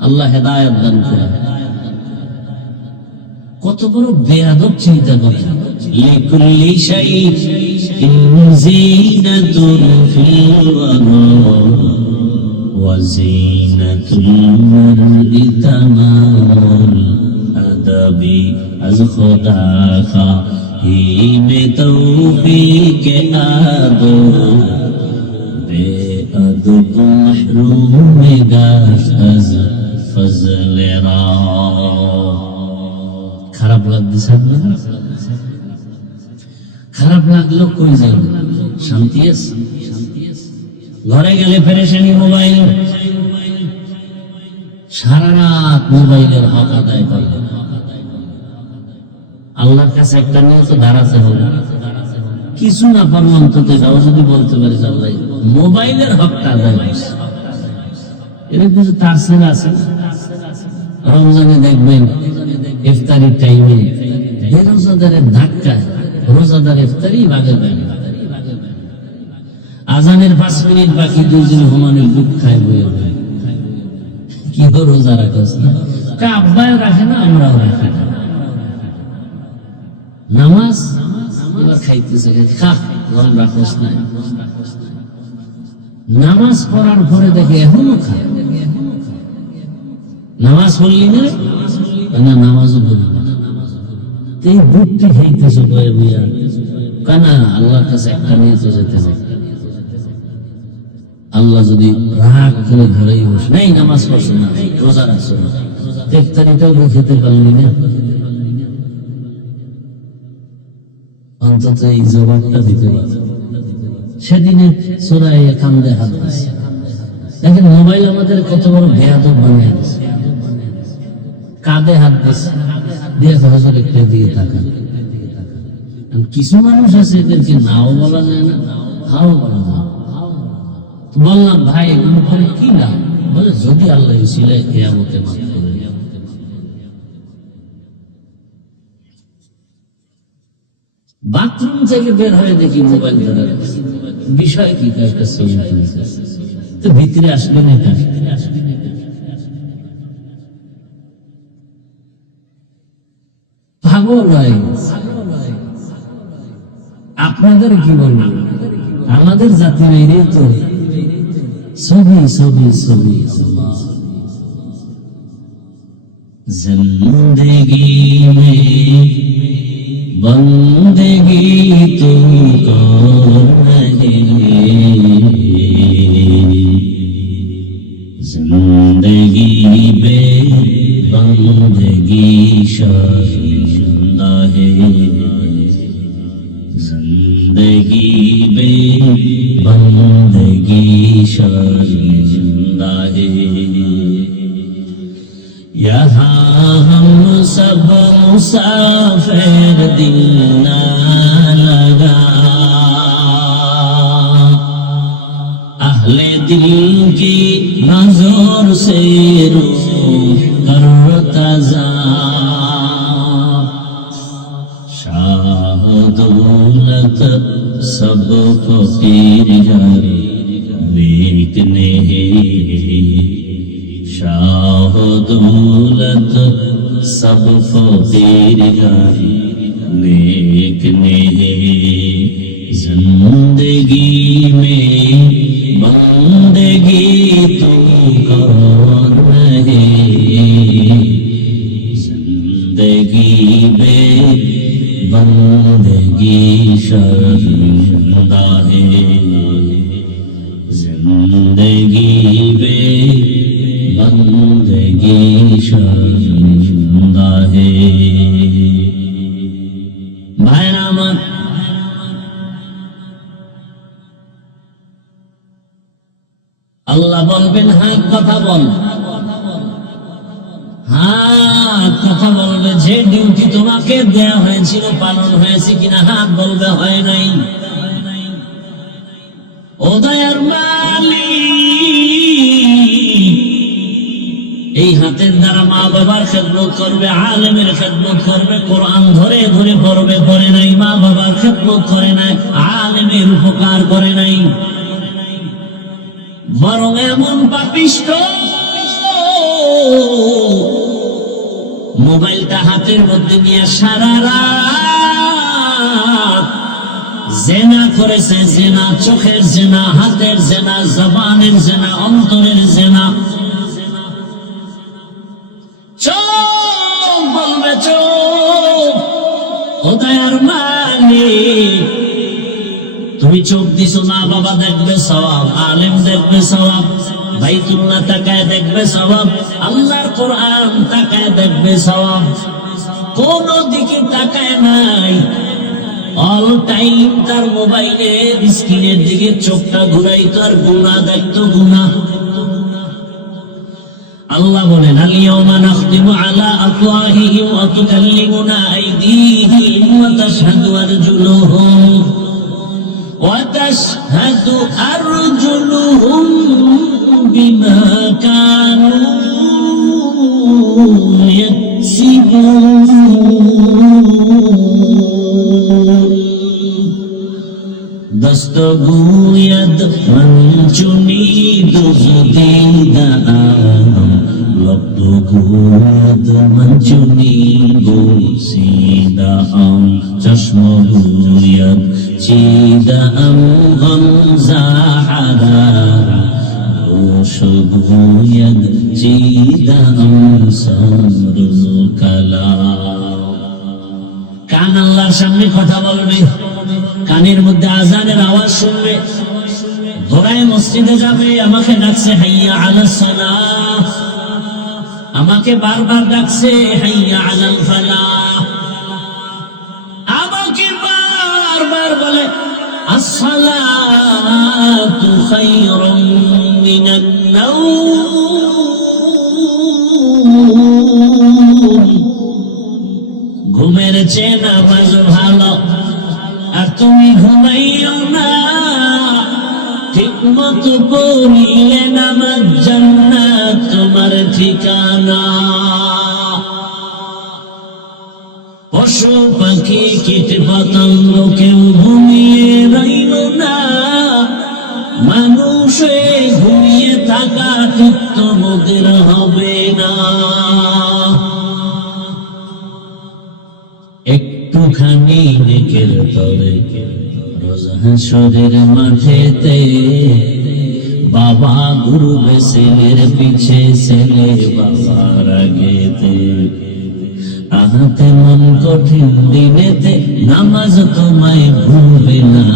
আল্লাহ হেদায়েত দান করেন। কত বড় বেয়াদব চিন্তা করেন। লিকুল্লি শাইইন জিনাতুন ফিল ওয়ারা ওয়া জিনাতুল মারই তামামুল আদাবি আজ খুদা খাহি মে তৌফিক আদো বেআদব মাহরুম গাশ আজ ফজল রা। খারাপ লাগছে? খারাপ লাগলো কই যাবে? শান্তি আছে? ঘরে গেলে পেরেশানি, মোবাইল, সারা রাত মোবাইলের হক আদায় করবে। আল্লাহর কাছে একটা নিয়ে তো দাঁড়াতে হবে, কিছু না পারবো অন্তত এটাও যদি বলতে পারি আল্লাহ মোবাইলের হকটা আদায় করছে। এর কিছু তার ছেলে আছে। রমজানে দেখবেন ইফতারির টাইমে বেরোজাদারের ধাক্কায় রোজাদার ইফতারি বাগে দেয়। আজানের 5 মিনিট বাকি, 2 দিন হুমানের বুক খায় বয়ে বয়ে। কি রোজা রাখস না? আব্বাও রাখে না, আমরাও রাখি না। নামাজ এবার খাইতেছে, খা রাখস না। নামাজ পড়ার পরে দেখে এখনো খায়। নামাজ পড়লি না? না, নামাজও পড়ি না। এই বুকটি খাইতেছে বয়ে বইয়া। কানা আল্লাহর কাছে একটা নিয়ে তো যেতে হবে। আল্লাহ যদি রাগ করে ধরেই বসে, নাই নামাজ পড়ছো না, রোজা রাখছো না, ইফতারিটাও খেতে পারলি না, অন্তত এই জবাবটা দিতে পারবে। সেদিনে সূরায়ে কান্দে হাত দিচ্ছে। দেখেন মোবাইল আমাদের কত বড় বেয়াদব বানিয়ে দিচ্ছে। কাঁধে হাত দিচ্ছে, দিয়ে হজর একটু দিয়ে তাকান। কিছু মানুষ আছে এদেরকে নাও বলা যায় না, হাও বলা যায়। বললাম ভাই এগুলো করে কি না? বলে যদি আল্লাহ উসিলায় কিয়ামতে মাফ করে দেন। বাথরুম থেকে বের হয়ে দেখি মোবাইল ধরে রাখছে। বিষয় কি? একটা ছবি তুলছে, তো ভিতরে আসবে না কেন? পাগল হয়। আপনাদের কি বলবো, আমাদের জাতির এই তো ছবি ছবি ছবি। জিন্দেগি মে বন্দেগি তুম কর রহে, জিন্দেগি বে বন্দেগি শর্মিন্দা হে, जिंदगी बे बंदगी शर्मिंदा है। यहाँ हम सब मुसाफिर, दिल ना लगा अहले दिल की नजर से रूह करता जा। दौलत सब फकीर जारी लेकने, शाह दौलत सब फकीर जारी लेकने, जिंदगी में बंदगी तू कर रहे, जिंदगी में बंदगी शर्मिंदा है, जिंदगी बे बंदगी शर्मिंदा है। भाई नामत আল্লাহ বলবেন হাত কথা বল, হাত কথা বলবে। যে ডিউটি তোমাকে দেয়া হয়েছিল পালন হয়েছে কিনা? হাত বলবে হয় নাই। ও দয়ার মালিক, এই হাতের দ্বারা মা বাবার খেদমত করবে, আলেমের খেদমত করবে, কোরআন ধরে ধরে পড়বে, করে নাই। মা বাবার খেদমত করে নাই, আলেমের উপকার করে নাই, বরং এমন পাপিষ্ঠ মোবাইলটা হাতের মধ্যে নিয়ে সারা রাত জেনা করেছে। জেনা, চোখের জেনা, হাতের জেনা, জবানের জেনা, অন্তরের জেনা। চোখ বলবে চোখ, ও দয়ার মালিক, তুমি চোখ দিছো, মা বাবা দেখবে সওয়াব, আলেম দেখবে সওয়াব, বাইতুল্লাহ তাকায় দেখবে সওয়াব, আল্লাহর কোরআন তাকায় দেখবে সওয়াব। কোন দিকে তাকায় নাই, অল টাইম তার মোবাইলের স্ক্রিনের দিকে চোখটা ঘুরাইতো আর গুনাহ দেখতো, গুনাহ। আল্লাহ বলেন আল-ইয়াওমা নাখতিমু আলা আফওয়াহিহিম ওয়া তুকাল্লিমুনা আইদিহিম ওয়া তাশহাদু আরজুলুহুম ওয়া তাশহাদু আরজুলুহুম বিমা কানু ইয়াকসিবুন। দস্তগোয়দ মঞ্চুনি দুজদিদা লব্ধগোয়দ মঞ্চুনি গোসিদাম চশমগোয়দ চিদাম গমজাহাদা গোশগোয়দ চিদাম সামরুল কালাম। কান আল্লাহর সামনে কথা বলবে, কানের মধ্যে আজানের আওয়াজ শুনবে, দৌড়ায় মসজিদে যাবে, আমাকে ডাকছে হাইয়া আলাস সালাহ, আমাকে বারবার ডাকছে হাইয়া আলাল ফালাহ, আমাকে বারবার বলে আসসালাতু খায়রুম মিনান নাওম। ঘুমের চেয়ে নামাজ ভালো, আর তুমি ঘুমাইও না, ঠিক মতো পড়িলে নামাজ জান্নাত তোমার ঠিকানা। পশু পাখি কীট পতঙ্গ কেউ ঘুমিয়ে রইল না, মানুষে ঘুমিয়ে থাকা ঠিক তোমাদের হবে না। একটুখানি নেকের তলে রোজ হাসরের মাঠেতে, বাবা ঘুরবে ছেলের পিছে, ছেলে বাবার আগেতে। আহাতে মন কঠিন দিনেতে নামাজ তোমায় ভুলবে না,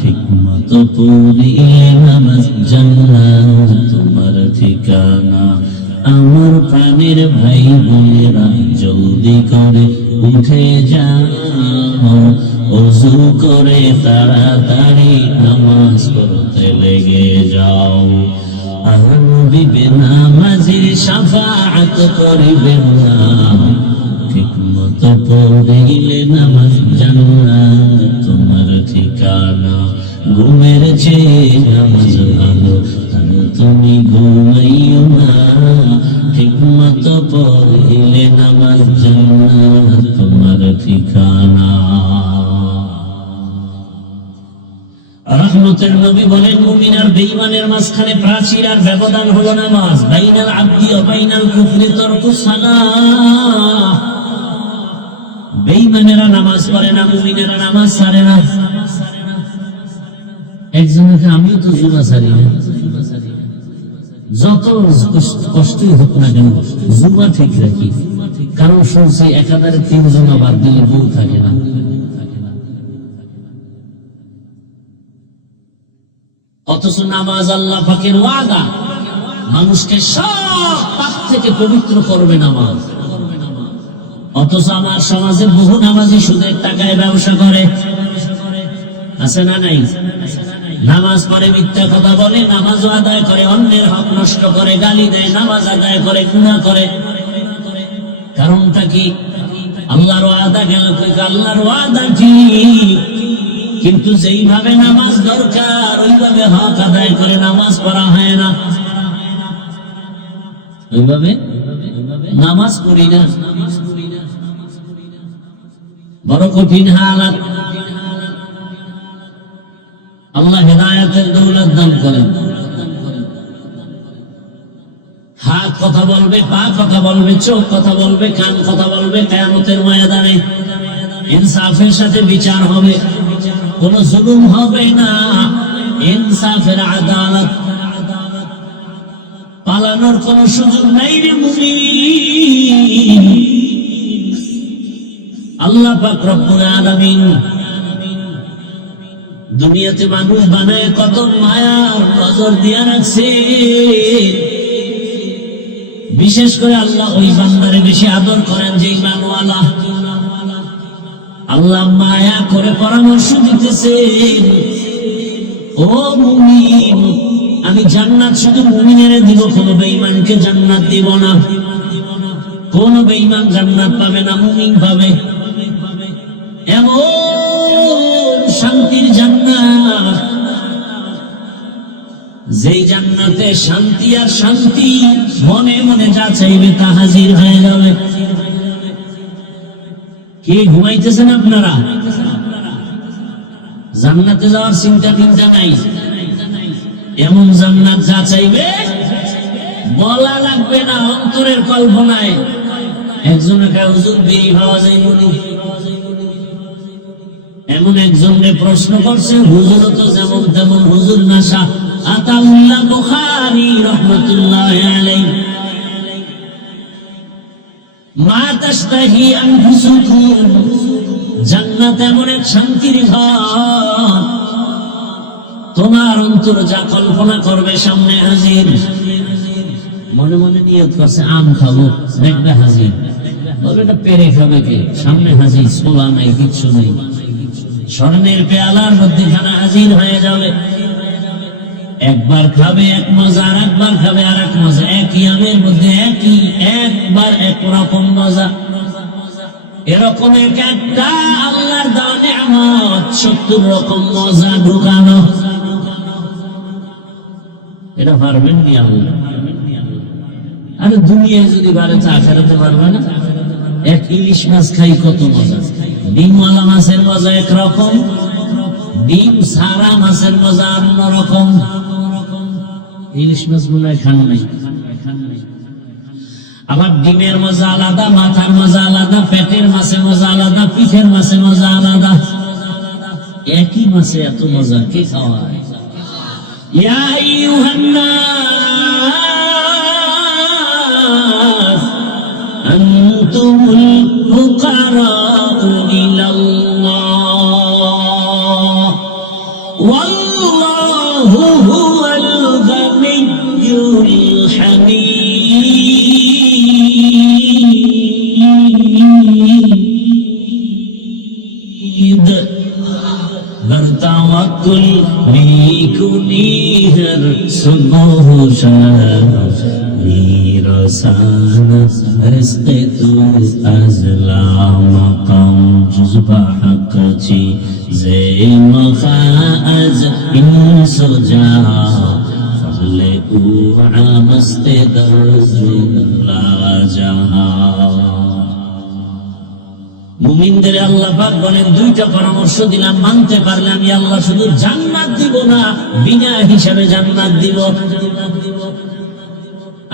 ঠিক মতো পড়িলে নামাজ জান্নাত তোমার ঠিকানা। আমার প্রাণের ভাই বোনেরা জলদি করে উঠে যাও, ওযু করে তাড়াতাড়ি নামাজ পড়তে লেগে যাও। আর নবী বেনামাজির শাফাআত করিবেন না, ঠিক মতো পড়িলে নামাজ জান্নাত তোমার ঠিকানা। ঘুমের চেয়ে নামাজ ভালো, তুমি ঘুমাইও না, ঠিক মতো পড়িলে নামাজ জান্নাত তোমার ঠিকানা। রহমতের নবী বলেন মুমিন আর বেঈমানের মাঝখানে প্রাচীর আর ব্যবধান হলো নামাজ। বাইনাল আবদি ওয়া বাইনাল কুফরি তারকুস সালাহ। বেঈমানেরা নামাজ পড়ে না, মুমিনেরা নামাজ ছাড়ে না। একজনকে আমিও তো জুমা ছাড়ি না, যত কষ্টই হোক না কেন জুমা ঠিক রাখি, কারণ শুনছি একাধারে 3 জুমা বাদ দিলে বউ থাকে না। অথচ নামাজ আল্লাহ পাকের ওয়াদা, মানুষকে সব পাপ থেকে পবিত্র করবে নামাজ। অথচ আমার সমাজে বহু নামাজি সুদের টাকায় ব্যবসা করে, আছে না নাই? নামাজ পড়ে মিথ্যা কথা বলে, নামাজ আদায় করে অন্যের হক নষ্ট করে, গালি দেয়, নামাজ আদায় করে, গুনাহ করে। কারণটা কি? আল্লাহর ওয়াদা গেল, আল্লাহর ওয়াদা ঠিক, কিন্তু যেইভাবে নামাজ দরকার ওইভাবে হক আদায় করে নামাজ পড়া হয় না, ওইভাবে নামাজ পড়ি না। বড় কঠিন হালাত। আল্লাহ হেদায়েতের দৌলত দান করেন। হাত কথা বলবে, পা কথা বলবে, চোখ কথা বলবে, কান কথা বলবে, কিয়ামতের ময়দানে ইনসাফের সাথে বিচার হবে, কোন জুলুম হবে না, ইনসাফের আদালত পালানোর কোন সুযোগ নাই রে মুমিন। আল্লাহ পাক রব্বুল আলামিন দুনিয়াতে মানুষ বানায় কত মায়ার নজর দিয়া রাখছে। বিশেষ করে আল্লাহ ওই বান্দারে বেশি আদর করেন যে ঈমানওয়ালা। আল্লাহ মায়া করে পরামর্শ দিতেছেন, ও মুমিন, আমি জান্নাত শুধু মুমিনের দিব, কোন বেঈমানকে জান্নাত দিব না। কোন বেঈমান জান্নাত পাবে না, মুমিন পাবে। এমন শান্তির জান্নাত, যেই জান্নাতে শান্তি আর শান্তি, মনে মনে যা চাইবে তা হাজির হয়ে যাবে। কি ঘুমাইতেছেন আপনারা? জান্নাতে যাওয়ার চিন্তা চিন্তা নাই। এমন জান্নাত যা চাইবে বলা লাগবে না, অন্তরের কল্পনায়। একজনকে হুজুর বিড়ি পাওয়া যায় বলি, এমন একজনকে প্রশ্ন করছে, হুজুর তো যেমন তেমন হুজুর নাশা। আতাউল্লাহ বুখারী রাহমাতুল্লাহি আলাইহি, মা তাশতাহি আনফুসুকুম, জান্নাত এমন এক শান্তির ঘর, তোমার অন্তর যা কল্পনা করবে সামনে হাজির। মনে মনে নিয়ত করছে আম খাবো, দেখবে হাজির। বলবে এটা পেরে খাবে কে? সামনে হাজির, ছোলা নাই, কিচ্ছু নেই। স্বর্ণের পেয়ালার মধ্যে খানা হাজির হয়ে যাবে। একবার খাবে এক মজা, আর একবার খাবে আর এক মজা। একই আমের মধ্যে একই, একবার একরকম মজা। এরকম এক একটা আল্লাহর দেওয়া নিয়ামত, ৭০ রকম মজা ঢুকানো। এটা পারবেন কি আল্লাহ? আরে দুনিয়ায় যদি পারে তা আখেরাতে পারবে না? এক ইলিশ মাছ খাই কত মজা। ডিমওয়ালা মাছের মজা একরকম, ডিম সারা মাছের মজা অন্যরকম। ইলিশ মাছ মনে হয় খান নাই। আবার ডিমের মজা আলাদা, মাথার মজা আলাদা, পেটের মাছের মজা আলাদা, পিঠের মাছের মজা আলাদা। একই মাছে এত মজা কে খাওয়ায়? ইয়া আইয়ুহান নাস আনতুমুল ফুকারাউ ইলাল্লাহ ওয়াল্লাহু হুয়াল গানিয়্যুল হামিদ। বরতাওয়াক্কুল নিকুনিহর সুবহুশান মিরসানা রিজকে তু আজলা মাকাম জুজবা হাকচি জে মখাজ ইনসুজা ফলে উ আমস্তে দরজুল্লা জাহা। মুমিনদের আল্লাহ পাক বলেন, দুইটা পরামর্শ দিলাম, মানতে পারলে আমি আল্লাহ শুধু জান্নাত দিব না, বিনা হিসাবে জান্নাত দিব।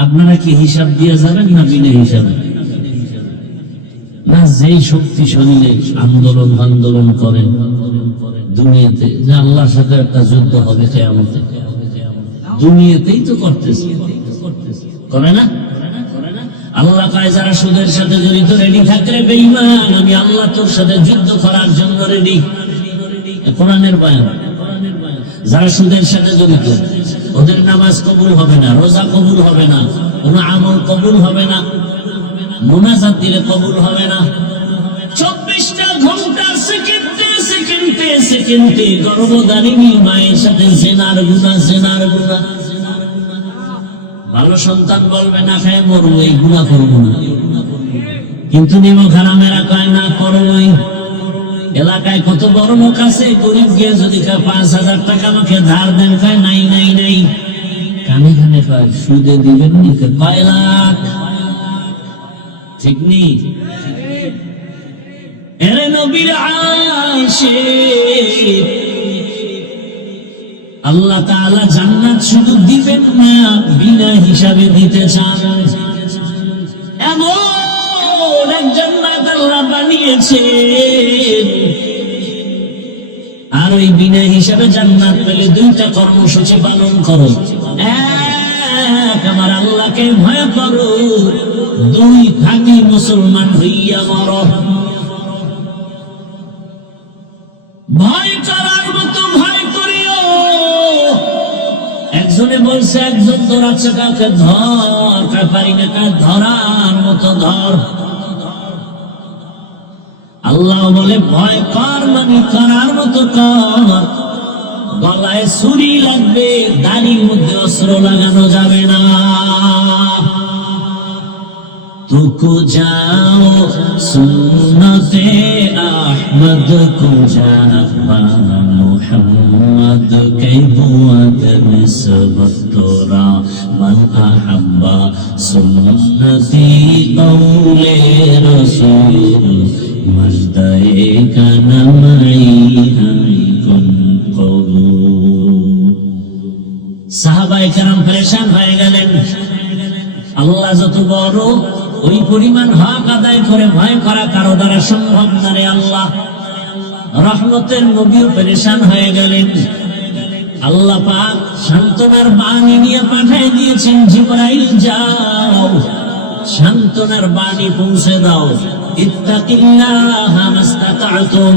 আপনারা কি হিসাব দিয়ে যাবেন না বিনা হিসাবে? না, যেই শক্তি শরীরে আন্দোলন করেন দুনিয়াতে, যে আল্লাহর সাথে একটা যুদ্ধ হবে কিয়ামতে, দুনিয়াতেই তো করতেছে, করে না? আল্লাহ কয়, যারা সুদের সাথে জড়িত রেডি থাকলে বেঈমান, আমি আল্লাহ তোর সাথে যুদ্ধ করার জন্য রেডি। কোরআনের বয়ান। যারা সুদের সাথে জড়িত, ওদের নামাজ কবুল হবে না, রোজা কবুল হবে না, কোনো আমল কবুল হবে না, মুনাজাত দিলে কবুল হবে না। 24টা ঘন্টা সেকেন্ডে সেকেন্ডে সেকেন্ডে গর্ভধারিণী মায়ের সাথে জেনার গুনাহ। ভালো সন্তান বলবে না খায় মরবো, এই গুনাহ করবো না, কিন্তু নিমক হারামেরা কয় না করবোই। এলাকায় কত বড় লোক আছে, গরিব গিয়ে যদি 5,000 টাকা আমাকে ধার দেন, কয় নাই নাই নাই। কানে কানে কয় সুদে দিবেন নিকে 5 লাখ, ঠিক নেই? এরে নবীর আশিক, আল্লাহ তাআলা জান্নাত শুধু দিবেন না, বিনা হিসাবে দিতে চান। এমন এক জান্নাত আল্লাহ বানিয়েছেন। আর ওই বিনা হিসাবে জান্নাত পেলে 2টা কর্মসূচি পালন করো। এক, আমার আল্লাহকে ভয় করো। 2, খাঁটি মুসলমান হইয়া মরো। ভয় করার মতো ভয় করিও। একজনে বলছে, একজন দৌড়াচ্ছে, কাউকে ধর, কার পারি না, কার ধরার মতো ধর। আল্লাহ বলে ভয় কর, মানে করার মতো কর। গলায় ছুরি লাগবে, দাড়ির মধ্যে অস্ত্র লাগানো যাবে না। तुको जाओ सुन्नते अहमद को जावा मुहम्मद के बुआद निस्बत तोरा मन अहब्बा सुन्नती कौले रसूल मजदाए का नमई कुन कबूल। साहबाए करम परेशान হয়ে গেলেন। আল্লাহ যত বড়, ওই পরিমাণ হক আদায় করে ভয় করা কারো দ্বারা সম্ভব না রে আল্লাহ। রহমতের নবীও পরেশান হয়ে গেলেন। আল্লাহ পাক সান্ত্বনার বাণী নিয়ে পাঠিয়ে দিয়েছেন, জিবরাইল যাও সান্ত্বনার বাণী পৌঁছে দাও। ইত্তাকিল্লাহা মাস্তাতা'তুম,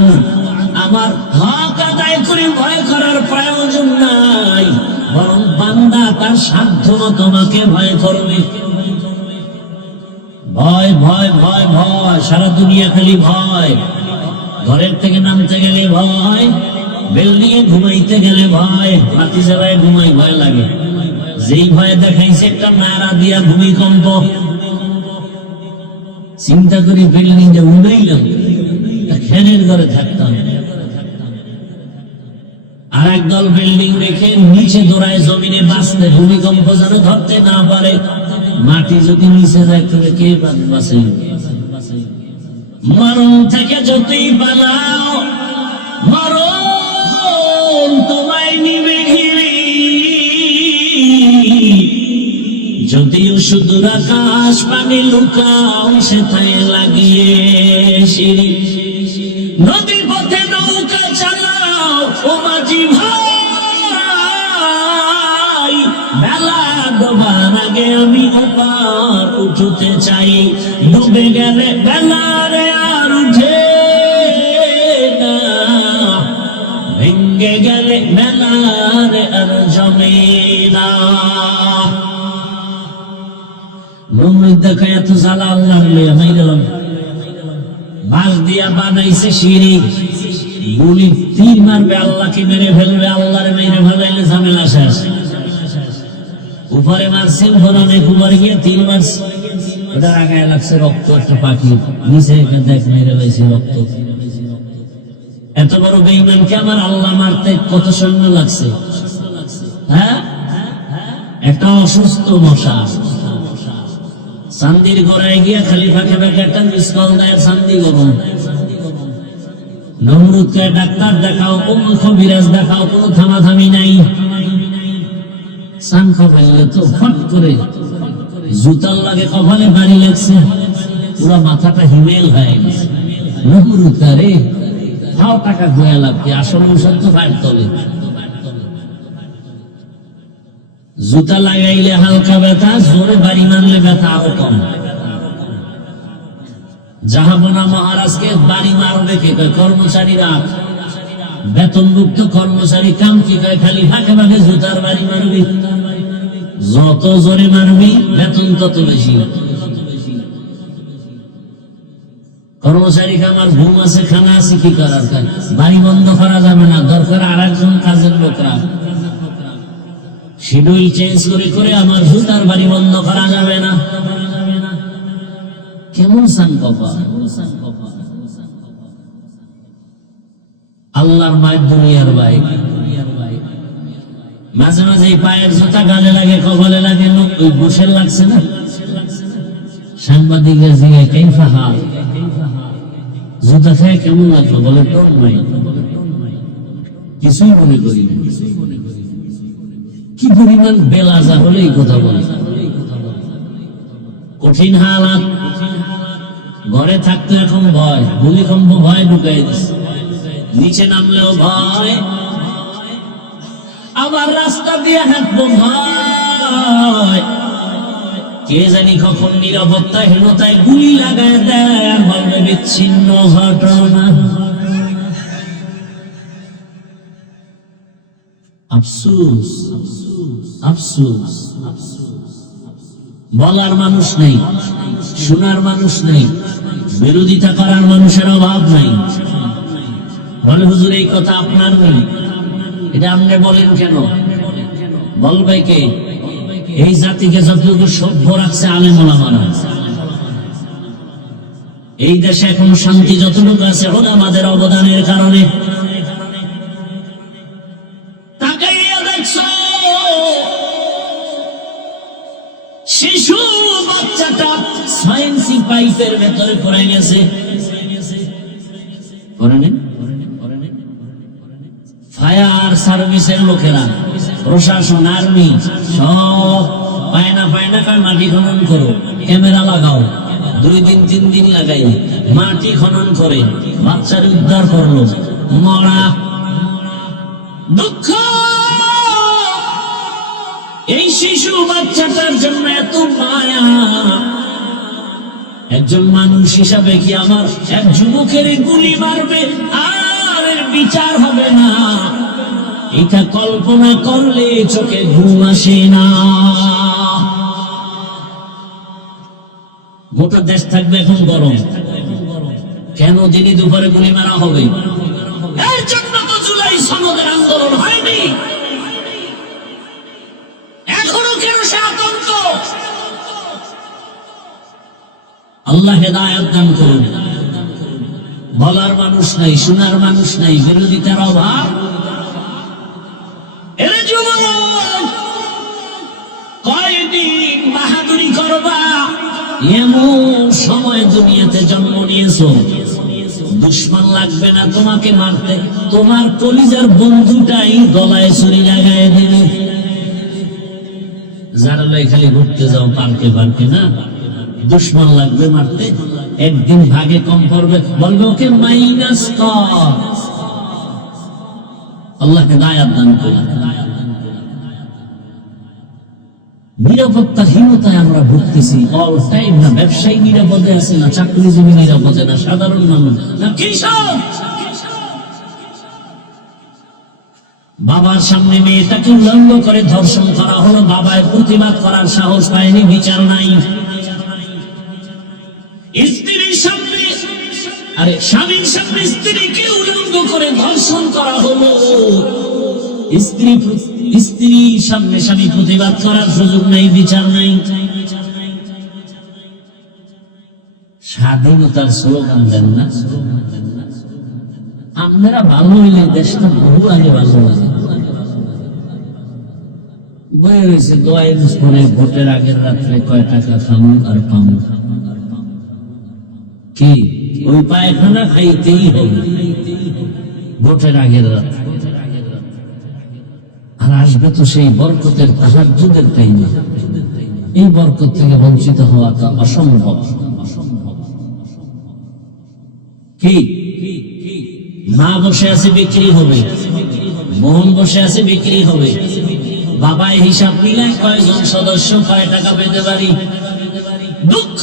আমার হক আদায় করে ভয় করার প্রয়োজন নাই, বরং বান্দা তার সাধ্য মতো তোমাকে ভয় করবে। ভয় ভয় ভয় ভয়, সারা দুনিয়া খালি ভয়। ঘরের থেকে নামতে গেলে ভয়, বিল্ডিং এ ঘুমাইতে গেলে ভয়, হাতি চালায় ঘুমাই ভয় লাগে। যেই ভয় দেখাইছে একটা নাড়া দিয়া ভূমিকম্প, চিন্তা করি বিল্ডিং এ উড়াইলাম, খেনের ঘরে থাকতাম। আর একদল বিল্ডিং রেখে নিচে দৌড়ায় জমিনে বাঁচতে, ভূমিকম্প যেন ধরতে না পারে। মাটি যদি নিচে যায় তবে কে বাঁচে? মরণ থেকে যতই পালাও, মরণ তোমায় নিবে ঘিরে। যদিও সুদূর আকাশ পানি লুকাও, সেথায় লাগিয়ে সিঁড়ি। নদী পথে নৌকা চালাও ও মাঝি ভাই, বেলা ডোবার আগে আমি ওপার উঠতে চাই। ডুবে গেলে বেলারে আর উঠে না, ভেঙ্গে গেলে বেলারে আর জমে না। নমরুদ দেখো এত জ্বালা, আল্লাহ আমি গেলাম। বাঁশ দিয়া বানাইছে সিঁড়ি, গুলি তীর মারবে, আল্লাহকে মেরে ফেলবে, আল্লাহরে মেরে ফেলাইলে ঝামেলা শেষ। উপরে মারছে, উপরে অনেক উপরে গিয়ে তীর মারছে, ওটার আগায় লাগছে রক্ত, একটা পাখি নিচে দেখ মেরে ফেলাইছে রক্ত। এত বড় বেঈমানকে আমার আল্লাহ মারতে কত সৈন্য লাগছে? হ্যাঁ, একটা অসুস্থ মশা চান্দির গোড়ায় গিয়া খালি ফাঁকে ফাঁকে একটা মিস কল দেয়, চান্দি গরম। নমরুদকে ডাক্তার দেখাও, কবিরাজ দেখাও, কোনো থামাথামি নাই। সান খবরলে তো ফট করে জুতার লাগে, কপালে বাড়ি লাগছে, পুরো মাথাটা হিমেল হয়ে গেছে। নমরুদ রে খাও, টাকা ঘুরে লাগছে, আসল মুসল তো পায়ের তলে। জুতা লাগাইলে হালকা ব্যথা, জোরে বাড়ি মারলে ব্যথা আরো কম। জাহাবনা মহারাজকে বাড়ি মারবে কে? কর্মচারীরা, বেতনভুক্ত কর্মচারী। কাম কি করে? খালি ফাঁকে ফাঁকে জুতার বাড়ি মারবি। যত জোরে মারবি বেতন তত বেশি। কর্মচারী আমার ঘুম আছে, খানা আছে, কি করার কাজ? বাড়ি বন্ধ করা যাবে না, দরকার আর একজন কাজের লোকরা শিডিউল চেঞ্জ করে করে আমার জুতার বাড়ি বন্ধ করা যাবে না। কেমন সান বাবা, আল্লাহর মায়ের দুনিয়ার ভাই। মাঝে মাঝে পায়ের জুতা গালে লাগে, কপালে লাগে, ওই বসে লাগছে না। সাংবাদিকের জিজ্ঞাসা কেইফা হাল, জুতা খেয়ে কেমন লাগলো? বলে ডোন্ট মাইন্ড, কিছুই মনে করি না। কি পরিমাণ বেলাজা হলে এই কথা বলে। কঠিন হালাত, ঘরে থাকতে এখন ভয়, ভূমিকম্প ভয় ঢুকাই দিচ্ছে, নিচে নামলেও ভয়, আবার রাস্তা দিয়ে হাঁটবো ভয়। কে জানি কখন নিরাপত্তাহীনতায় গুলি লাগায় দেয় আর বলবে বিচ্ছিন্ন ঘটনা। আফসোস, আফসোস, বলার মানুষ নেই, শোনার মানুষ নেই, বিরোধিতা করার মানুষের অভাব নাই। বলে হুজুর এই কথা আপনার নেই, এটা আপনি বলেন কেন? বলবে কে? এই জাতিকে যতটুকু সভ্য রাখছে আলেম ওলামারা। এই দেশে এখন শান্তি যতটুকু আছে ওলামাদের অবদানের কারণে। তাকাইয়া দেখছো শিশু বাচ্চাটা সায়েন্সি পাইপের ভেতরে পড়ে গেছে, ফায়ার সার্ভিসের লোকেরা, প্রশাসন, আর্মি সব পায়না মাটি খনন করো, ক্যামেরা লাগাও, 2 দিন 3 দিন লাগাই মাটি খনন করে বাচ্চার উদ্ধার করলো। মরা দুঃখ, এই শিশু বাচ্চাটার জন্য এত মায়া। একজন মানুষ হিসাবে কি আমার এক যুবকের গুলি মারবে আর এর বিচার হবে না? এটা কল্পনা করলে চোখে ঘুম আসে না। গোটা দেশ থাকবে এখন গরম, কেন দিনে দুপুরে গুলি মারা হবে? এর জন্য তো জুলাই সনদের আন্দোলন হয়নি। এখনো কেন সে আতঙ্ক? আল্লাহ হেদায়েত দান করুন। বলার মানুষ নাই, শোনার মানুষ নাই, বিরোধিতার অভাব। কয়দিন বাহাদুরি করবা? এমন সময় দুনিয়াতে জন্ম নিয়েছো, দুশ্মন লাগবে না তোমাকে মারতে, তোমার কলিজার বন্ধুটাই গলায় ছুরি লাগায় দিবে। যারা খালি ঘুরতে যাও পার্কে পার্কে, না দুশ্মন লাগবে মারতে, একদিন ভাগে কম পড়বে, বলবে ওকে মাইনাস কর। আল্লাহকে দায়াত দান করে। নিরাপত্তাহীনতায় আমরা ভুগতেছি অল টাইম। না ব্যবসায়ী নিরাপদে আছে, না চাকরিজীবী নিরাপদে, না সাধারণ মানুষ, না কৃষক। বাবার সামনে মেয়েটাকে উলঙ্গ করে ধর্ষণ করা হলো, বাবায় প্রতিবাদ করার সাহস পায়নি, বিচার নাই। স্ত্রীর সামনে, আরে স্বামীর সামনে স্ত্রীকে উলঙ্গ করে ধর্ষণ করা হলো, স্ত্রীর সামনে স্বামী প্রতিবাদ করার সুযোগ নাই, বিচার নাই। স্বাধীনতার স্লোগান দেন না। আমরা ভালো হইলে দেশটা বহু আগে ভালো লাগে। বয়ে রয়েছে দোয়াই করে ভোটের আগের রাত্রে কয় টাকা খামু আর পামু, কি ওই পায়খানা খাইতেই হবে ভোটের আগের রাত্রে। আর আসবে তো সেই বরকতের তাহাজ্জুদের টাইমে। এই বরকত থেকে বঞ্চিত হওয়াটা অসম্ভব। কি মা বসে আছে বিক্রি হবে, বোন বসে আছে বিক্রি হবে, বাবাই হিসাব নিলে কয়জন সদস্য কয় টাকা পেতে পারি। দুঃখ,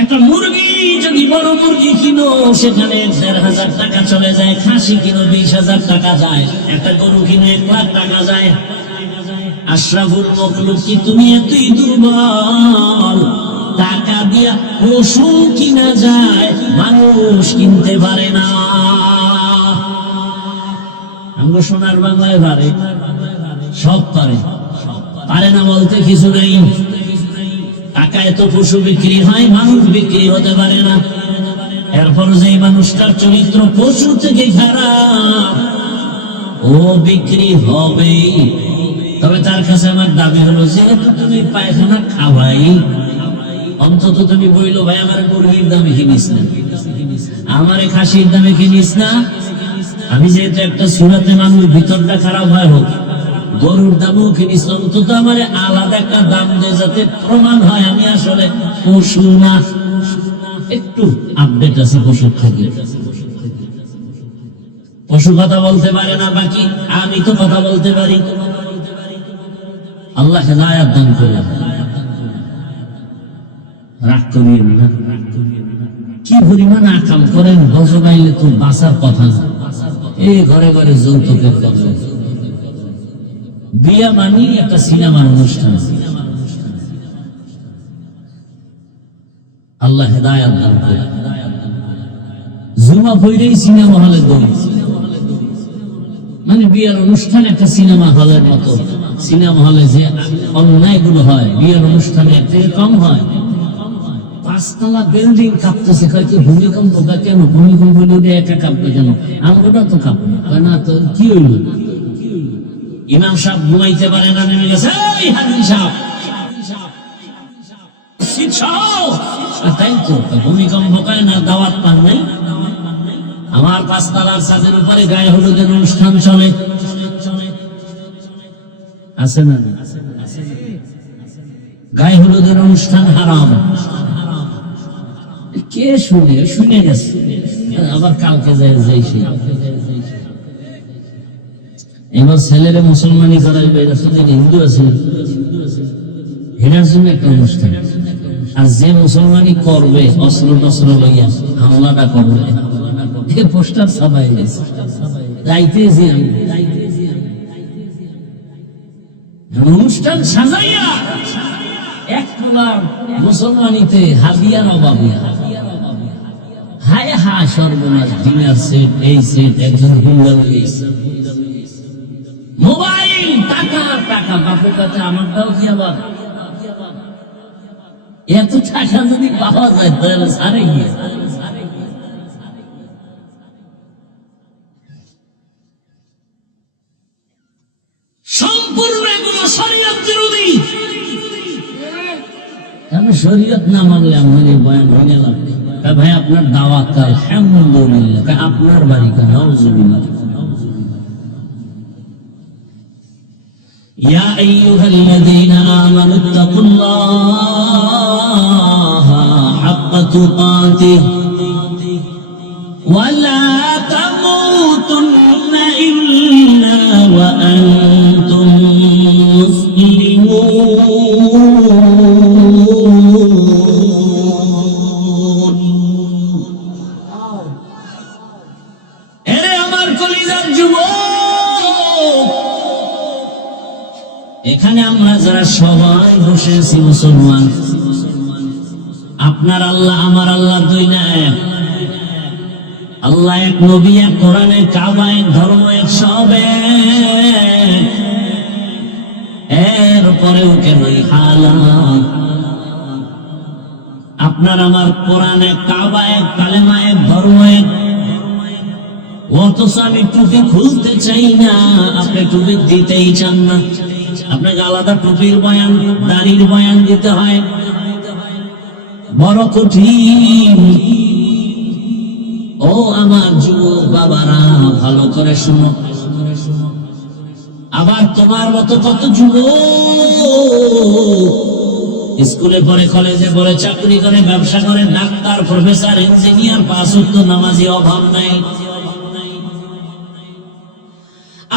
একটা মুরগি যদি বড় মুরগি কিনো সেখানে ১,৫০০ টাকা চলে যায়, খাসি কিনো ২০,০০০ টাকা যায়, একটা গরু কিনো ১,০০,০০০ টাকা যায়। আশরাফুল মখলুক কি তুমি এতই দুর্বল? টাকা দিয়া পশু কিনা যায়, মানুষ কিনতে পারে না। আমরা সোনার বাংলায় পারে, সব পারে, পারে না বলতে কিছু নেই। টাকায় তো পশু বিক্রি হয়, মানুষ বিক্রি হতে পারে না। এরপর যে মানুষটার চরিত্র পশু থেকে খারাপ, ও বিক্রি হবে। তবে তার কাছে আমার দাবি হলো, যেহেতু তুমি পায়খানা খাওয়াই, অন্তত তুমি বইলো, ভাই আমার মুরগির দামে কিনিস না, আমার খাসির দামে কিনিস না। আমি যেহেতু একটা সুরাতে মানুষ ভিতরটা খারাপ হয় হোক, গরুর দামও কিনিস, অন্তত আমার আলাদা একটা দাম দেয়, যাতে প্রমাণ হয় আমি আসলে পশু না, একটু আপডেট আছে পশুর থেকে। পশু কথা বলতে পারে না, বাকি আমি তো কথা বলতে পারি। আল্লাহ হেদায়েত দান করে। রাগ করিয়েন না, কি পরিমাণ আকাম করেন, গজবাইলে তো বাঁচার কথা না। এই ঘরে ঘরে যৌতুকের কথা। বিয়া মানি একটা সিনেমার অনুষ্ঠান। আল্লাহ হেদায়েত দান করে। জুমা পড়েই সিনেমা হলে দৌড়, মানে বিয়ের অনুষ্ঠান একটা সিনেমা হলের মতো। সিনেমা হলে যে অন্যায় গুলো হয়, বিয়ের অনুষ্ঠানে কম হয়। 5 তলা বিল্ডিং কাঁপতেছে, কি ভূমিকম্প? কেন ভূমিকম্প একা কাঁপবে কেন? আমরা তো কাঁপবে না, তো কি হইল? ইমাম সাহেব ঘুমাইতে পারে না, নেমে গেছে, এই হাজি সাহেব তাই তো ভূমিকম্প পায় না, দাওয়াত পান নাই। আমার 5 তলার ছাদের উপরে গায়ে হলুদের অনুষ্ঠান চলে, আছে না? গায়ে হলুদের অনুষ্ঠান হারাম। কে শুনে? শুনে গেছে, আবার কালকে যায়। এবার ছেলেরে মুসলমানি করাইবে, হিন্দু আছে, হেরার জন্য একটা অনুষ্ঠান। আর যে মুসলমানি করবে, অস্ত্র টস্ত্র লইয়া হামলাটা করবে, পোস্টার ছাপাই গেছে। যাইতেছি আমি অনুষ্ঠান সাজাইয়া, এক তোলার মুসলমানিতে হাদিয়ার অভাবে, হায় হায় সর্বনাশ, ডিনার সেট, এই সেট, একজন হুন্ডা লইয়েছে, মোবাইল, টাকা টাকা, বাপের কাছে আমারটাও কি আবার এত টাকা যদি পাওয়া যায় তাহলে সারে গিয়ে। সম্পূর্ণ এগুলো শরীয়ত বিরোধী। আমি শরীয়ত না মানলে আমি বয়ান ভেঙে গেলাম। ভাই আপনার দাওয়াত, আলহামদুলিল্লাহ। আপনার বাড়ি কেন? নাউযুবিল্লাহ। ইয়া আইয়ুহাল্লাযীনা আমানু ইত্তাকুল্লাহা হাক্কা তুকাতিহি ওয়া লা তামুতুন্না ইল্লা ওয়া আনতুম মুসলিমুন। এরে আমার কলিজার যুবক, এখানে আমরা যারা সবাই বসে আছি মুসলমান, আপনার আল্লাহ আমার আল্লাহ দুই না এক। আল্লাহ এক, নবী এক, কোরআন এক, কাবা এক, ধর্ম এক, সব এক। এরপরেও কেন হালাত? আপনার আমার কোরআন এক, কাবা এক, কালেমা এক, ধর্ম এক, অথচ আমি টুপি খুলতে চাই না, আপনি টুপি দিতেই চান না। আপনাকে আলাদা টুপির বয়ান, দাড়ির বয়ান দিতে হয়, বড় কঠিন। ও আমার যুবক বাবারা, ভালো করে শুনো। আবার তোমার মতো কত যুবক স্কুলে পড়ে, কলেজে পড়ে, চাকরি করে, ব্যবসা করে, ডাক্তার, প্রফেসর, ইঞ্জিনিয়ার, 5 ওয়াক্ত নামাজি, অভাব নাই।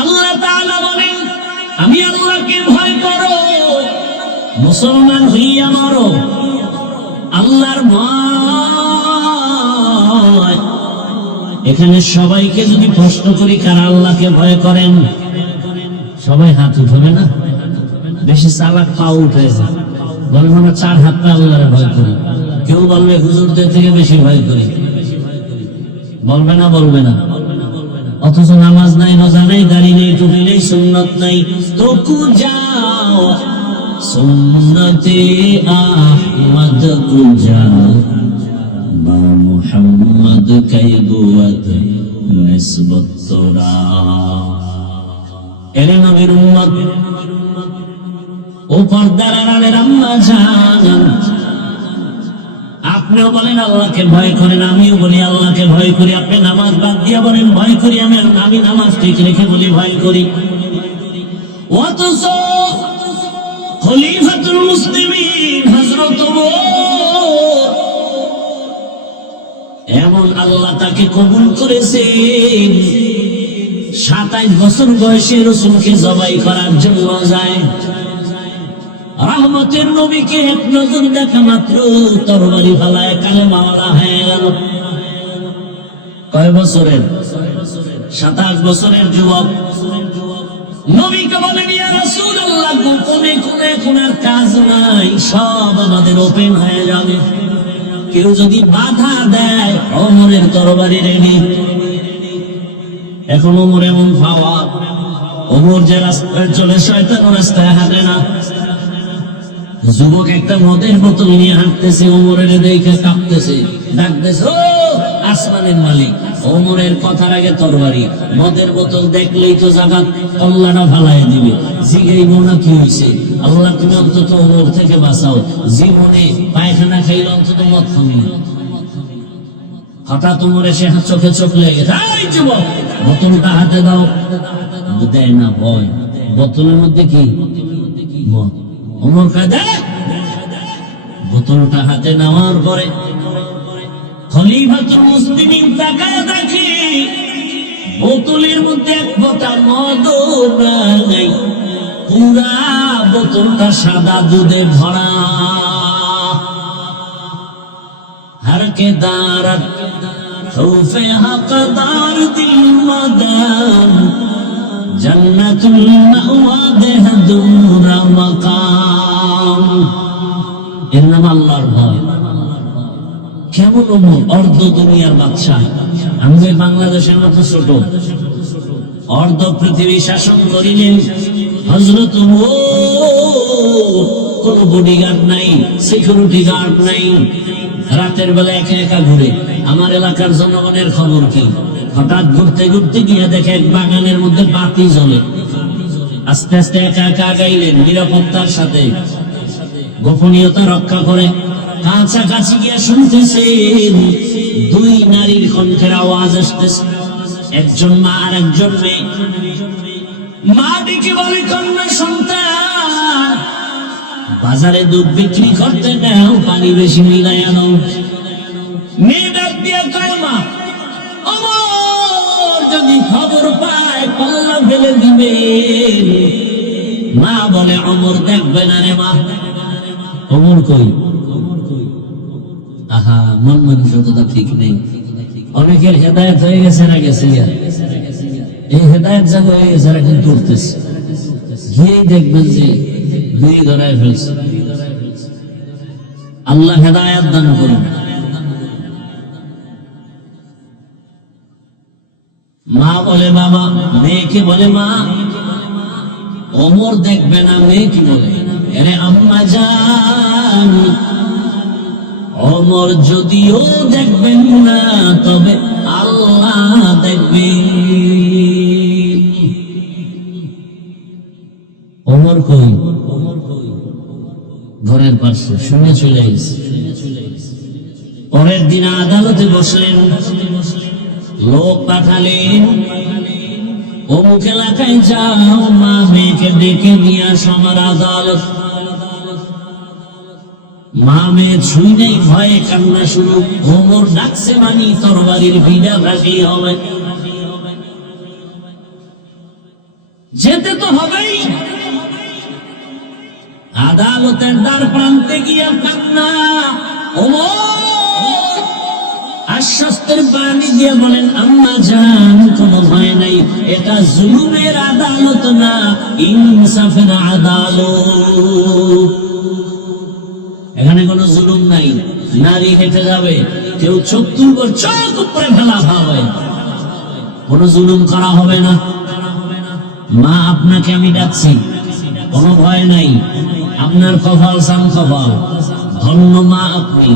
আল্লাহ তাআলা বলেন, আমি আল্লাহকে ভয় করো, মুসলমান হইয়া মরো। আল্লাহর ভয়। এখানে সবাইকে যদি প্রশ্ন করি কারা আল্লাহকে ভয় করেন, সবাই হাত উঠবে না? বেশি চালাক পা উঠে যায়। বলেন আমরা 4 হাত পা আল্লাহরে ভয় করি। কেউ বলবে হুজুরদের থেকে বেশি ভয় করি, বলবে না? বলবে না। অথচ নামাজ নাই, রোজা নাই, দাড়ি নেই, টুপি নেই, সুন্নত নাই। তো কুজাও সুন্নতে আহমদ কুজা বা মুহাম্মদ কাইবুয়াত নিসবত তোরা। এরে নবীর উম্মত, ও পর্দার আড়ালের আম্মা জান, আপনিও বলেন আল্লাহকে ভয় করেন, আমিও বলি আল্লাহকে ভয় করি। আপনি নামাজ বাদ দিয়া বলেন ভয় করি, আমি নামাজ ঠিক রেখে বলি ভয় করি। অথচ খলিফাতুল মুসলিমিন হযরত ওমর, এমন আল্লাহ তাকে কবুল করেছেন, 27 বছর বয়সে রাসূলকে জবাই করার জন্য যায়। রহমতের নবীকে এক নজর দেখা মাত্র তরবারি ফালায় কালেমাওয়ালা হয়ে গেল। কয় বছরের? 27 বছরের যুবক। নবীকে বলেন ইয়া রাসূলুল্লাহ, গোপনে কোনো কাজ নাই, সব আমাদের ওপেন হয়ে যাবে। কেউ যদি বাধা দেয়, ওমরের তরবারি রেডি। এখন ওমর এমন পাওয়া, ওমর যে রাস্তায় চলে শয়তান রাস্তায় হাঁটে না। যুবক একটা মদের বোতল নিয়ে হাঁটতেছে, ওমরের দেখে কাঁপতেছে, ডাকতেছে ও আসমানের মালিক। ওমরের কথার আগে তরবারি। মদের বোতল দেখলেই তো জাগাত কল্লাটা ফালাই দিবে। জিগাইব না কি হয়েছে? আল্লাহ তুমি অন্তত ওমর থেকে বাঁচাও, জীবনে পায়খানা খাইলে অন্তত মদ খাবি না। হঠাৎ ওমর এসে চোখে চোখ লেগে, এই যুবক বোতলটা হাতে দাও। দেয় না, ভয়। বোতলের মধ্যে কি? মদ। ওমর কাঁদে। বোতলটা হাতে নেওয়ার পরে খলিফাতুল মুসলিমিন তাকায় দেখে বোতলের মধ্যে এক ফোঁটা মদও নাই, পুরা বোতলটা সাদা দুধে ভরা। হরকে দারত খৌফে হকদার দিল মদান, জান্নাতুল মাওয়া দেহদুরা মাকাম। এর নাম আল্লাহর ভয়। কেমন ওমর? অর্ধ দুনিয়ার বাদশাহ। আমাদের বাংলাদেশের মতো ছোট, অর্ধ পৃথিবী শাসন করিলেন হযরত ওমর। কোন বডিগার্ড নাই, সিকিউরিটি গার্ড নাই, রাতের বেলা একা একা ঘুরে। আমার এলাকার জনগণের খবর কি? হঠাৎ ঘুরতে ঘুরতে গিয়ে দেখে এক বাগানের মধ্যে বাতি জ্বলে। আস্তে আস্তে একা একা আগাইলেন, নিরাপত্তার সাথে, গোপনীয়তা রক্ষা করে। কাছাকাছি গিয়ে শুনতেছেন 2 নারীর কণ্ঠের আওয়াজ আসতেছে, একজন মা আর একজন মেয়ে। মা ডেকে বলে, কন্যা সন্তান, বাজারে দুধ বিক্রি করতে দাও, পানি বেশি মিলাই আনো। মেয়ে ডাক দিয়ে কয়, মা ওমর যদি খবর পায় কল্লা ফেলে দিবে। মা বলে, ওমর দেখবে না রে মা। ওমর কই? আহা, মন মানসিকতা ঠিক নেই। অনেকের হেদায়েত হয়ে গেছে না গেছে, এই হেদায়েত যা হয়ে গেছে এখন করতেছে, গিয়েই দেখবেন যে দুই ধরায় ফেলছে। আল্লাহ হেদায়েত দান করুন। মা বলে বাবা, মেয়েকে বলে মা ওমর দেখবে না। মেয়ে কি বলে, আরে আম্মা জান, ওমর যদিও দেখবেন না, তবে আল্লাহ দেখবেন। ওমর কই? ঘরের পাশে শুনে চলে গেছে। পরের দিন আদালতে বসলেন, লোক পাঠালেন, অমুক এলাকায় যাও, মা মেয়েকে ডেকে নিয়ে আসো আমার আদালত। মা মেয়ে ছুঁই নেই, ভয়ে কান্না শুরু। ওমর ডাকছে মানি তরবারির বিড়া ভাসি হবে, যেতে তো হবেই। আদালতের দ্বার প্রান্তে গিয়ে কান্না। ওমর আশ্বস্তের বাণী দিয়ে বলেন, আম্মা জান কোনো ভয় নাই, এটা জুলুমের আদালত না, ইনসাফের আদালত। এখানে কোনো জুলুম নাই। নারী হেঁটে যাবে, কেউ চোখ তুলব, চোখ উপরে ফেলা হবে, কোনো জুলুম করা হবে না। মা আপনাকে আমি ডাকছি, কোনো ভয় নাই। আপনার কপাল সাম কপাল, ধন্য মা আপনি,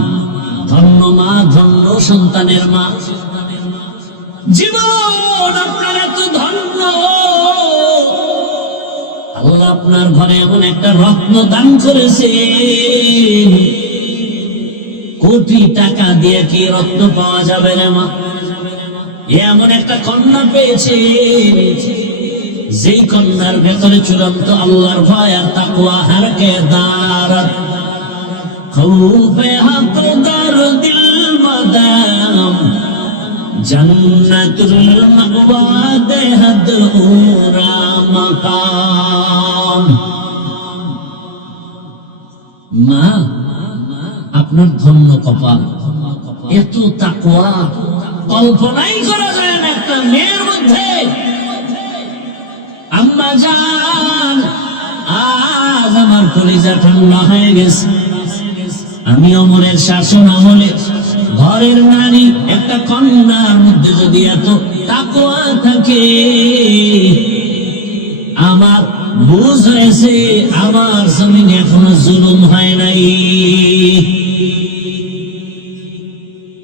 ধন্য মা, ধন্য সন্তানের মা। জীবন আপনার এত ধন্য, আল্লাহ আপনার ঘরে এমন একটা রত্ন দান করেছে। কোটি টাকা দিয়ে কি রত্ন পাওয়া যাবে রে মা? এমন একটা কন্যা পেয়েছে, যেই কন্যার ভেতরে চূড়ান্ত আল্লাহর ভয় আর তাকওয়া হারকে দাঁড়াত। খৌফে হাকদার দিল মাদাম, জান্নাতুল মাওয়া দেহাদ উরা মাকাম। মা আপনার ধন্য কপাল, এত তাকওয়া কল্পনাই করা যায় না একটা মেয়ের মধ্যে। আম্মা জান, আজ আমার কলিজা ঠান্ডা হয়ে গেছে। আমি ওমরের শাসন আমলে ঘরের নারী একটা কন্যার মধ্যে যদি এত তাকওয়া থাকে, আমার বুঝ হয়েছে আমার জমিনে এখনো জুলুম হয় নাই।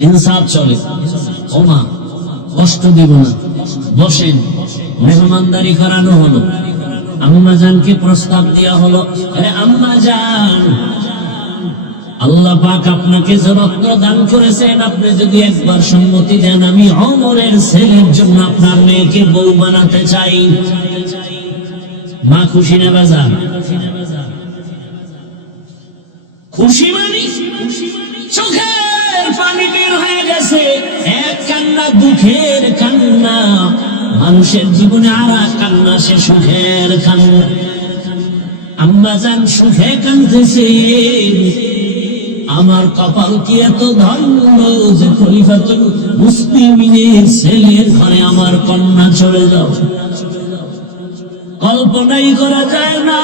ইনসাফ চলে। ও মা, কষ্ট দিব না, বসেন। মেহমানদারি করানো হলো, আম্মা জানকে প্রস্তাব দেওয়া হলো। আরে আম্মা জান, আল্লাহ পাক আপনাকে যে রত্ন দান করেছেন, আপনি যদি একবার সম্মতি দেন, আমি ওমরের ছেলের জন্য আপনার মেয়েকে বউ বানাতে চাই। মা খুশি না বাজার? খুশি মানে চোখের পানি বের হয়ে গেছে। এক কান্না দুঃখের কান্না, মানুষের জীবনে আর এক কান্না সে সুখের কান্না। আম্মা জান সুখে কাঁদতেছে, আমার কপাল কি এত ধন্য যে খলিফাতুল মুসলিমিনের ছেলের ঘরে আমার কন্যা চলে যাও। কল্পনাই করা যায় না।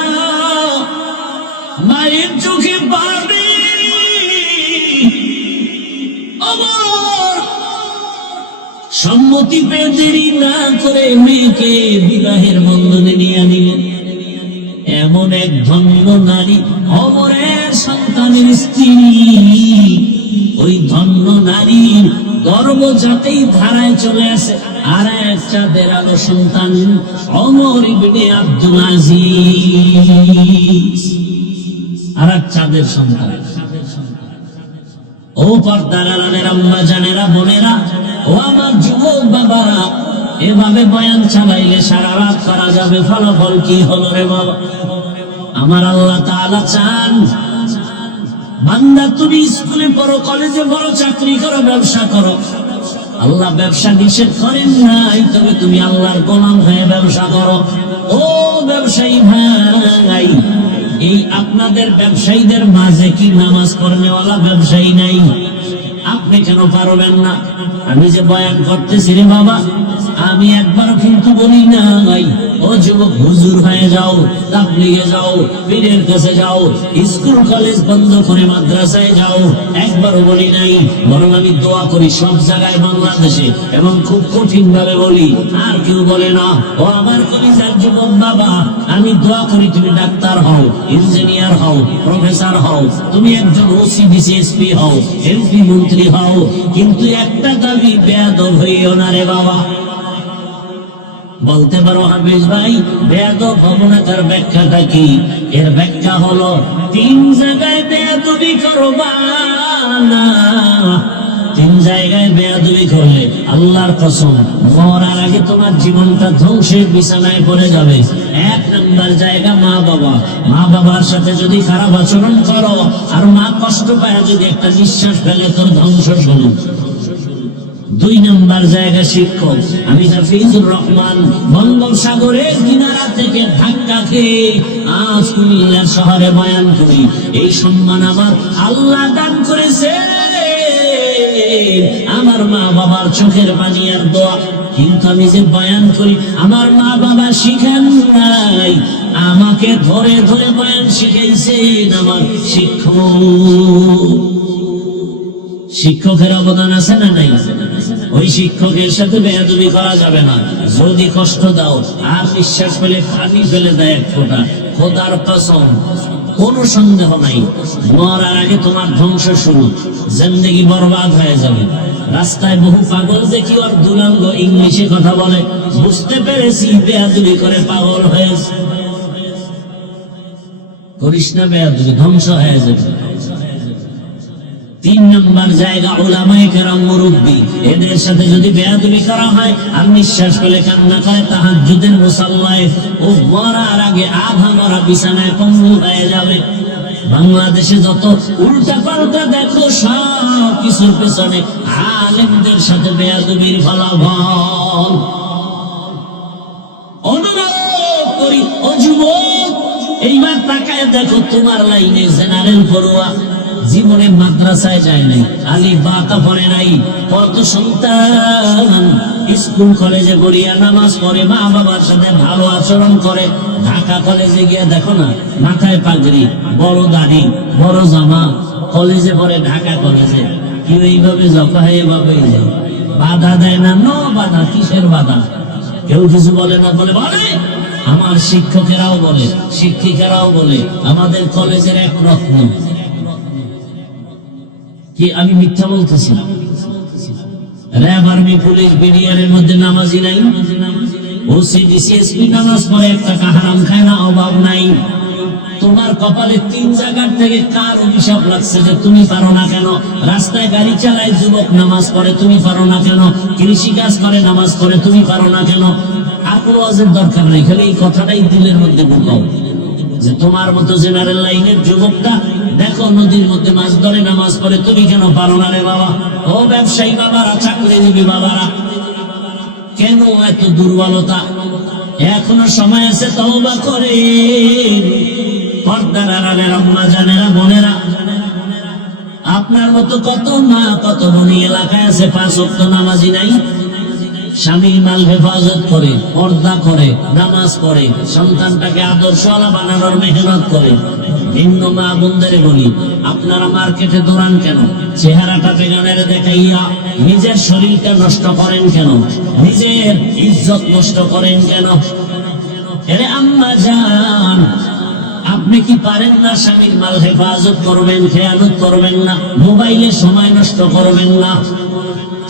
মায়ের চোখে পানি, আমার সম্মতি পেয়ে দেরি না করে মেয়েকে বিবাহের বন্ধনে নিয়ে নিলেন। এমন এক ধন্য নারী, ওমরের সন্তানের স্ত্রী। ওই ধন্য নারীর গর্ব যাতেই ধারায় চলে আসে, আর এক চাঁদের আলো সন্তান ওমর ইবনে আব্দুল আজিজ, আর এক চাঁদের সন্তান। ও পর্দার আড়ালের আম্মা জানেরা, বোনেরা, ও আমার যুবক বাবারা, এভাবে বয়ান চালাইলে সারা রাত করা যাবে, ফলাফল কি হলো রে বাবা? আমার আল্লাহ তাআলা চান বান্দা তুমি স্কুলে পড়ো, কলেজে পড়ো, চাকরি করো, ব্যবসা করো। আল্লাহ ব্যবসা নিষেধ করেন নাই, তবে তুমি আল্লাহর গোলাম হয়ে ব্যবসা করো। ও ব্যবসায়ী ভাই, এই আপনাদের ব্যবসায়ীদের মাঝে কি নামাজ পড়নেওয়ালা ব্যবসায়ী নাই? আপনি কেন পারবেন না? আমি যে বয়ান করতেছি রে বাবা, আমি একবার কিন্তু বলি নাই ও যুবক হুজুর হয়ে যাও, তাবলীগে যাও, পীরের কাছে যাও, স্কুল কলেজ বন্ধ করে মাদ্রাসায় যাও, একবারও বলি নাই। বরং আমি দোয়া করি সব জায়গায় বাংলাদেশে, এবং খুব কঠিন ভাবে বলি, আর কেউ বলে না। ও আমার কলিজার যুবক বাবা, আমি দোয়া করি তুমি ডাক্তার হও, ইঞ্জিনিয়ার হও, প্রফেসর হও, তুমি একজন ওসি ডিসিএসপি হও, এমপি মন্ত্রী হও, কিন্তু একটা দাবি বেয়াদব হইও না রে বাবা। বলতে পারো হাফিজ ভাই বেয়াদব হব না, তার ব্যাখ্যাটা কি? এর ব্যাখ্যা হলো, তিন জায়গায় বেয়াদবি করবা না। তিন জায়গায় বেয়াদবি করলে আল্লাহর কসম মরার আগে তোমার জীবনটা ধ্বংসের বিছানায় পড়ে যাবে। এক নাম্বার জায়গা মা বাবা, মা বাবার সাথে যদি খারাপ আচরণ করো, আর মা কষ্ট পায় যদি একটা নিঃশ্বাস ফেলে, তোর ধ্বংস শুরু। দুই নাম্বার জায়গা শিক্ষক। আমি হাফিজুর রহমান বঙ্গোপসাগরের কিনারা থেকে ধাক্কা খেয়ে আজ কুমিল্লা শহরে বয়ান করি। এই সম্মান আমার আল্লাহ দান করেছে, আমার মা বাবার চোখের পানি আর দোয়া। কিন্তু আমি যে বয়ান করি, আমার মা বাবা শিখান নাই, আমাকে ধরে ধরে বয়ান শিখাইছেন আমার শিক্ষক। শিক্ষকের অবদান আছে না নাই? ওই শিক্ষকের সাথে বেয়াদবি করা যাবে না। যদি কষ্ট দাও আর নিঃশ্বাস ফেলে পানি ফেলে দেয় এক ফোঁটা, খোদার কসম কোনো সন্দেহ নাই মরার আগে তোমার ধ্বংস শুরু, জিন্দেগি বরবাদ হয়ে যাবে। রাস্তায় বহু পাগল দেখি ওর দুলাঙ্গ ইংলিশে কথা বলে, বুঝতে পেরেছি বেয়াদবি করে পাগল হয়েছে। করিস না বেয়াদবি, ধ্বংস হয়ে যাবে। 3 নম্বর জায়গা উলামায়ে কেরাম, মুরব্বী, এদের সাথে যদি বেয়াদবি করা হয় আর নিঃশ্বাস ফেলে কান্না করে তাহাজ্জুদের মুসাল্লায়, ও মরার আগে আধা মরা বিছানায় পঙ্গু হয়ে যাবে। বাংলাদেশে যত উল্টা পাল্টা দেখো সব কিছুর পেছনে আলেমদের সাথে বেয়াদবির ফলাফল। অনুরোধ করি ও যুবক, এইবার তাকায় দেখো তোমার লাইনে জেনারেল পড়ুয়া জীবনে মাদ্রাসায় যায় নাই, আলি বাতা পড়ে নাই, কত সন্তান স্কুল কলেজে গড়িয়া নামাজ পড়ে, মা বাবার সাথে ভালো আচরণ করে। ঢাকা কলেজে গিয়ে দেখো না, মাথায় পাগড়ি, বড় দাড়ি, বড় জামা, কলেজে পড়ে ঢাকা কলেজে। কেউ এইভাবে জপা হয়ে ভাবেই যায়, বাধা দেয় না। বাধা কিসের বাধা? কেউ কিছু বলে না, বলে আমার শিক্ষকেরাও বলে, শিক্ষিকারাও বলে, আমাদের কলেজের এক রত্ন। কি আমি মিথ্যা বলতেছি? র্যাব, আর্মি, পুলিশ, বিডিআরের মধ্যে নামাজি নাই? ওসি, ডিসিএসপি নামাজ পড়ে, একটা হারাম খায় না, অভাব নাই। তোমার কপালে 3 জায়গার থেকে কার অভিশাপ লাগছে যে তুমি পারো না কেন? রাস্তায় গাড়ি চালায় যুবক নামাজ পড়ে, তুমি পারো না কেন? কৃষি কাজ করে নামাজ পড়ে, তুমি পারো না কেন? আর কোনো ওয়াজের দরকার নেই, খালি এই কথাটাই দিলের মধ্যে ঢুকাও যে তোমার মতো জেনারেল লাইনের যুবকটা দেখো নদীর মধ্যে মাছ ধরে নামাজ পড়ে, তুমি কেন পারো না রে বাবা? ও ব্যবসায়ী বাবারা, চাকরিজীবী বাবারা, কেন এত দুর্বলতা? এখনো সময় আছে, তওবা করে। পর্দার আড়ালের আম্মা জানেরা, বোনেরা, আপনার মতো কত মা, কত বোনি এলাকায় আছে 5 ওয়াক্ত নামাজি নাই। স্বামীর মাল হেফাজত করে, পর্দা করে, নামাজ পড়ে, সন্তানটাকে আদর্শওয়ালা বানানোর মেহনত করে। ভিন্ন মা বোনদের বলি, আপনারা মার্কেটে দৌড়ান কেন? চেহারাটা বেগানের দেখাইয়া নিজের শরীরটা নষ্ট করেন কেন? নিজের ইজ্জত নষ্ট করেন কেন? এরে আম্মা জান, আপনি কি পারেন না স্বামীর মাল হেফাজত করবেন, খেয়ানত করবেন না, মোবাইলে সময় নষ্ট করবেন না,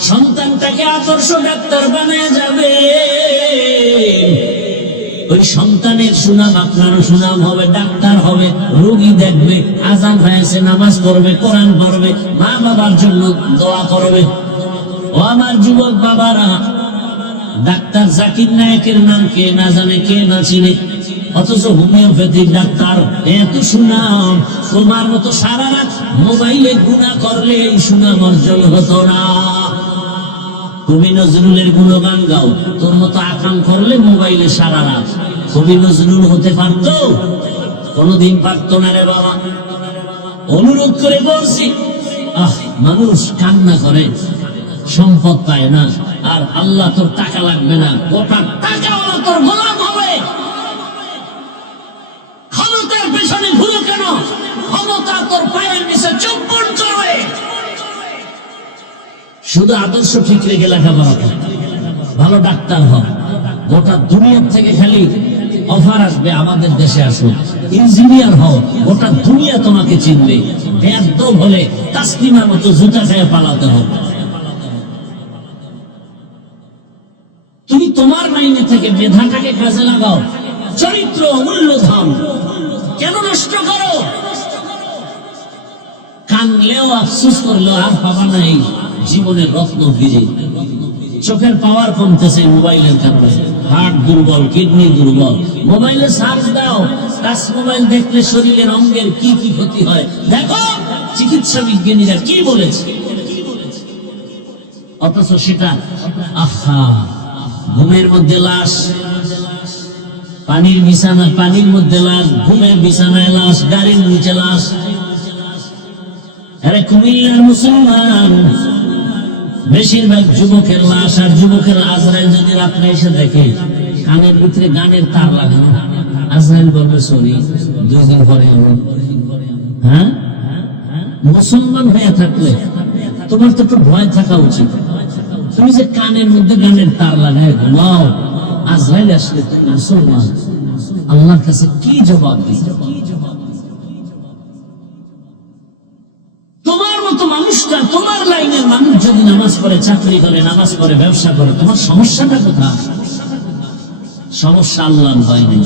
সন্তানটাকে আদর্শ ডাক্তার বানায় যাবে? ওই সন্তানের সুনাম আপনারও সুনাম হবে, ডাক্তার হবে, রোগী দেখবে, আজান হয়েছে নামাজ পড়বে, কোরআন পড়বে, মা বাবার জন্য দোয়া করবে। ও আমার যুবক বাবারা, ডাক্তার জাকির নায়েকের নাম কে না জানে, কে না চিনে, অথচ হোমিওপ্যাথিক ডাক্তার, এত সুনাম। তোমার মতো সারা রাত মোবাইলে গুনাহ করলে এই সুনাম অর্জন হতো না। কবি নজরুলের গুণগান গাও, তোর মতো আকাম করলে মোবাইলে সারা রাত। কবি নজরুল হতে পারতো? কোনদিন পারতো না রে বাবা। অনুরোধ করে বলছি, মানুষ কান্না করে, সম্পদ পায় না, আর আল্লাহ তোর টাকা লাগবে না, গোটা টাকাওয়ালা তোর গোলাম হবে। ক্ষমতার পেছনে ভুলো কেন? ক্ষমতা তোর পায়ের নিচে চুম্বন করে। শুধু আদর্শ ঠিক রেখে লেখাপড়া কর, ভালো ডাক্তার হয়, গোটা দুনিয়ার থেকে খালি অফার আসবে আমাদের দেশে আসুন। ইঞ্জিনিয়ার হও, গোটা দুনিয়া তোমাকে চিনবে। বেয়াদব হলে তাসলিমার মতো জুতা খেয়ে পালাতে হবে। তুমি তোমার মাইনে থেকে মেধাটাকে কাজে লাগাও, চরিত্র মূল্যধন কেন নষ্ট করো? কানলেও আফসোস করলেও আর পাবা না এই জীবনের রত্ন ফিরে। চোখের পাওয়ার কমতেছে মোবাইলের কারণে, হার্ট দুর্বল, কিডনি দুর্বল। মোবাইলে সার্চ দাও, টাচ মোবাইল দেখলে শরীরের অঙ্গের কি কি ক্ষতি হয় দেখো, চিকিৎসা বিজ্ঞানীরা কি বলেছে। অথচ সেটা ঘুমের মধ্যে লাশ, পানির বিছানা, পানির মধ্যে লাশ, ঘুমের বিছানায় লাশ, গাড়ির নিচে লাশ। আরে কুমিল্লার মুসলমান বেশিরভাগ যুবকের লাশ, আর যুবকের আজরাইল যদি রাত্রে এসে দেখে কানের ভিতরে গানের তার লাগানো, আজরাইল বলবে সরি 2 দিন পরে হবে। হ্যাঁ, মুসলমান হয়ে থাকলে তোমার তো একটু ভয় থাকা উচিত। তুমি যে কানের মধ্যে গানের তার লাগায় ঘুমাও, আজরাইল আসলে তুমি মুসলমান, আল্লাহর কাছে কি জবাব দিবে? তোমার মতো মানুষটা, তোমার লাইনের মানুষ যদি নামাজ পড়ে, চাকরি করে, নামাজ পড়ে, ব্যবসা করে, তোমার সমস্যাটা কোথায়? সমস্যা আল্লাহর ভয় নেই।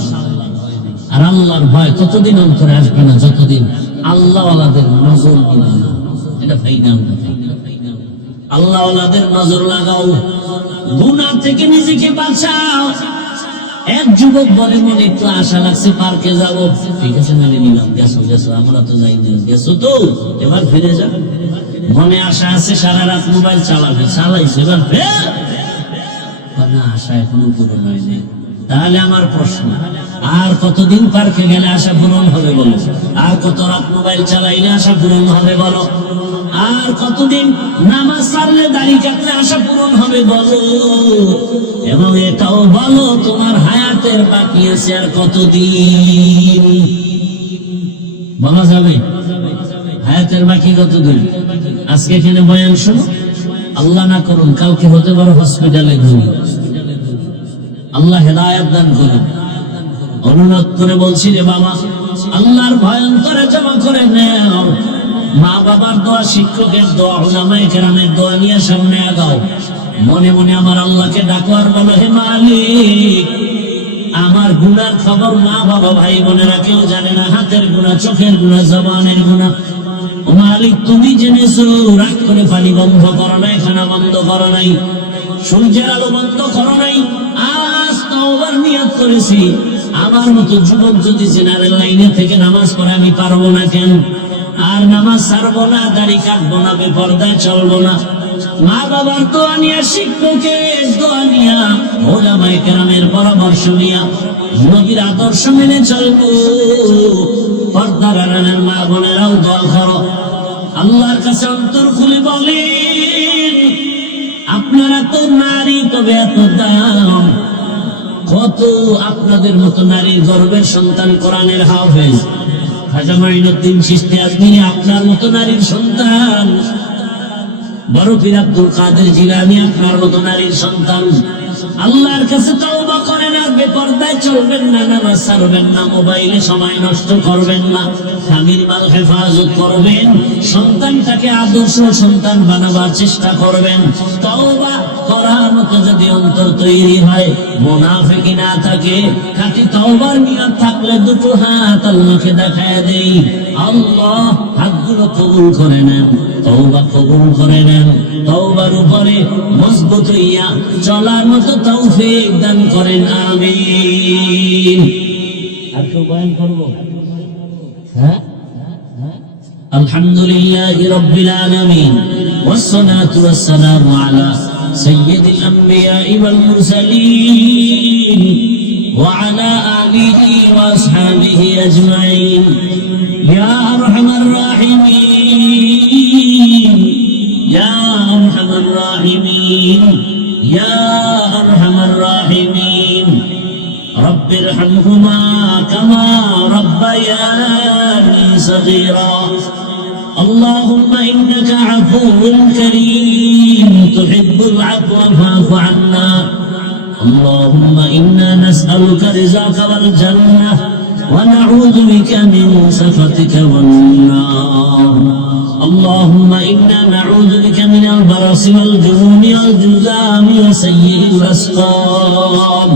আর আল্লাহর ভয় ততদিন অন্তরে আসবে না যতদিন আল্লাহওয়ালাদের নজর দিবে না। এটা ফাইনাল কথা। আল্লাহওয়ালাদের নজর লাগাও, গুনাহ থেকে নিজেকে বাঁচাও। এক যুবক বলে মনে একটু আশা লাগছে পার্কে যাব, ঠিক আছে মেনে নিলাম, গেছো গেছো, আমরা তো যাই না, গেছো তো এবার ফিরে যা। মনে আশা আছে সারা রাত মোবাইল চালাবে, চালাইছে, এবার ফের না, আশা এখনো পূরণ হয়নি। তাহলে আমার প্রশ্ন, আর কতদিন পার্কে গেলে আশা পূরণ হবে বলো? আর কত রাত মোবাইল চালাইলে আশা পূরণ হবে বলো? আর কতদিন নামাজ ছাড়লে, দাড়ি কাটলে আশা পূরণ হবে বলো? এবং এটাও বলো তোমার হায়াতের বাকি আছে আর কতদিন? বলা যাবে হায়াতের বাকি কতদিন? আজকে এখানে বয়ান শোনো, আল্লাহ না করুন কালকে হতে পারো হসপিটালে ঘুরি, আল্লাহ হেদায়েত দান করুন। অনুরোধ করে বলছি রে বাবা, আল্লাহর ভয় অন্তরে জমা করে নাও। মা বাবার দোয়া, শিক্ষকের দোয়া, উলামায়ে কেরামের দোয়া নিয়ে সামনে আগাও। মনে মনে আমার আল্লাহকে ডাকো আর বলো, হে মালিক, আমার গুনার খবর মা বাবা ভাই বোনেরা কেউ জানে না, হাতের গুনাহ, চোখের গুনাহ, জবানের গুনাহ। ও মালিক, তুমি জেনেছো। রাগ করে পানি বন্ধ করো নাই, খানা বন্ধ করো নাই, সূর্যের আলো বন্ধ করো নাই। আজ তওবার নিয়ত করেছি, আমার মতো যুবক যদি জেনারেল লাইনে থেকে নামাজ পড়ে আমি পারবো না কেন? আর নামাজ ছাড়বো না, দাড়ি কাটবো না, বেপরদায় চলবো না। মা বাবার দোয়া নিয়া, শিক্ষকের দোয়া নিয়া, উলামায়ে কেরামের পরামর্শ নিয়া, নবীর আদর্শ মেনে চলবো। পর্দার আড়ালের মা বোনেরাও দোয়া করো, আল্লাহর কাছে অন্তর খুলে বলেন, আপনারা তো নারী, তবে এত দাম। কত আপনাদের মতো নারীর গর্বের সন্তান কোরআনের হাফেজ খাজা মাইনুদ্দিন চিশতি আজমিরি, আপনার মতো নারীর সন্তান। বড় পীর আব্দুল কাদের জিলানী আপনার মতো নারীর সন্তান। আল্লাহর কাছে তওবা করেন, আর বেপরদায় চলবেন না, নামাজ ছাড়বেন না, মোবাইলে সময় নষ্ট করবেন না, স্বামীর মাল হেফাজত করবেন, সন্তানটাকে আদর্শ সন্তান বানাবার চেষ্টা করবেন। তওবা করার মতো যদি অন্তর তৈরি হয়, মুনাফিকি না থাকে, খাঁটি তওবার নিয়ত থাকলে দুটো হাত আল্লাহকে দেখায় দেই, আল্লাহ হাতগুলো কবুল করে নেন, তওবা কবুল করে নেন, তওবার উপরে মজবুত হইয়া চলার মতো তৌফিক দান করেন, আমিন। আর কেউ বয়ান করবো? হ্যাঁ, আলহামদুলিল্লাহি রাব্বিল আলামিন, ওয়াসসালাতু ওয়াসসালামু আলা সাইয়্যিদিল আমবিয়াই ওয়াল মুরসালিন ওয়া আলা আলিহি ওয়া আসহাবিহি আজমাইন। ইয়া আরহামার রাহিমিন, ইয়া আরহামার রাহিমিন, ইয়া আরহামার রাহিমিন। رب ارحمهما كما ربياني صغيرا. اللهم إنك عفو كريم تحب العفو فاعف عنا. اللهم إنا نسألك رزاك والجنة ونعوذ بك من سخطك والنار. اللهم إنا نعوذ بك من البرص والجنون والجذام وسيء الأسقام.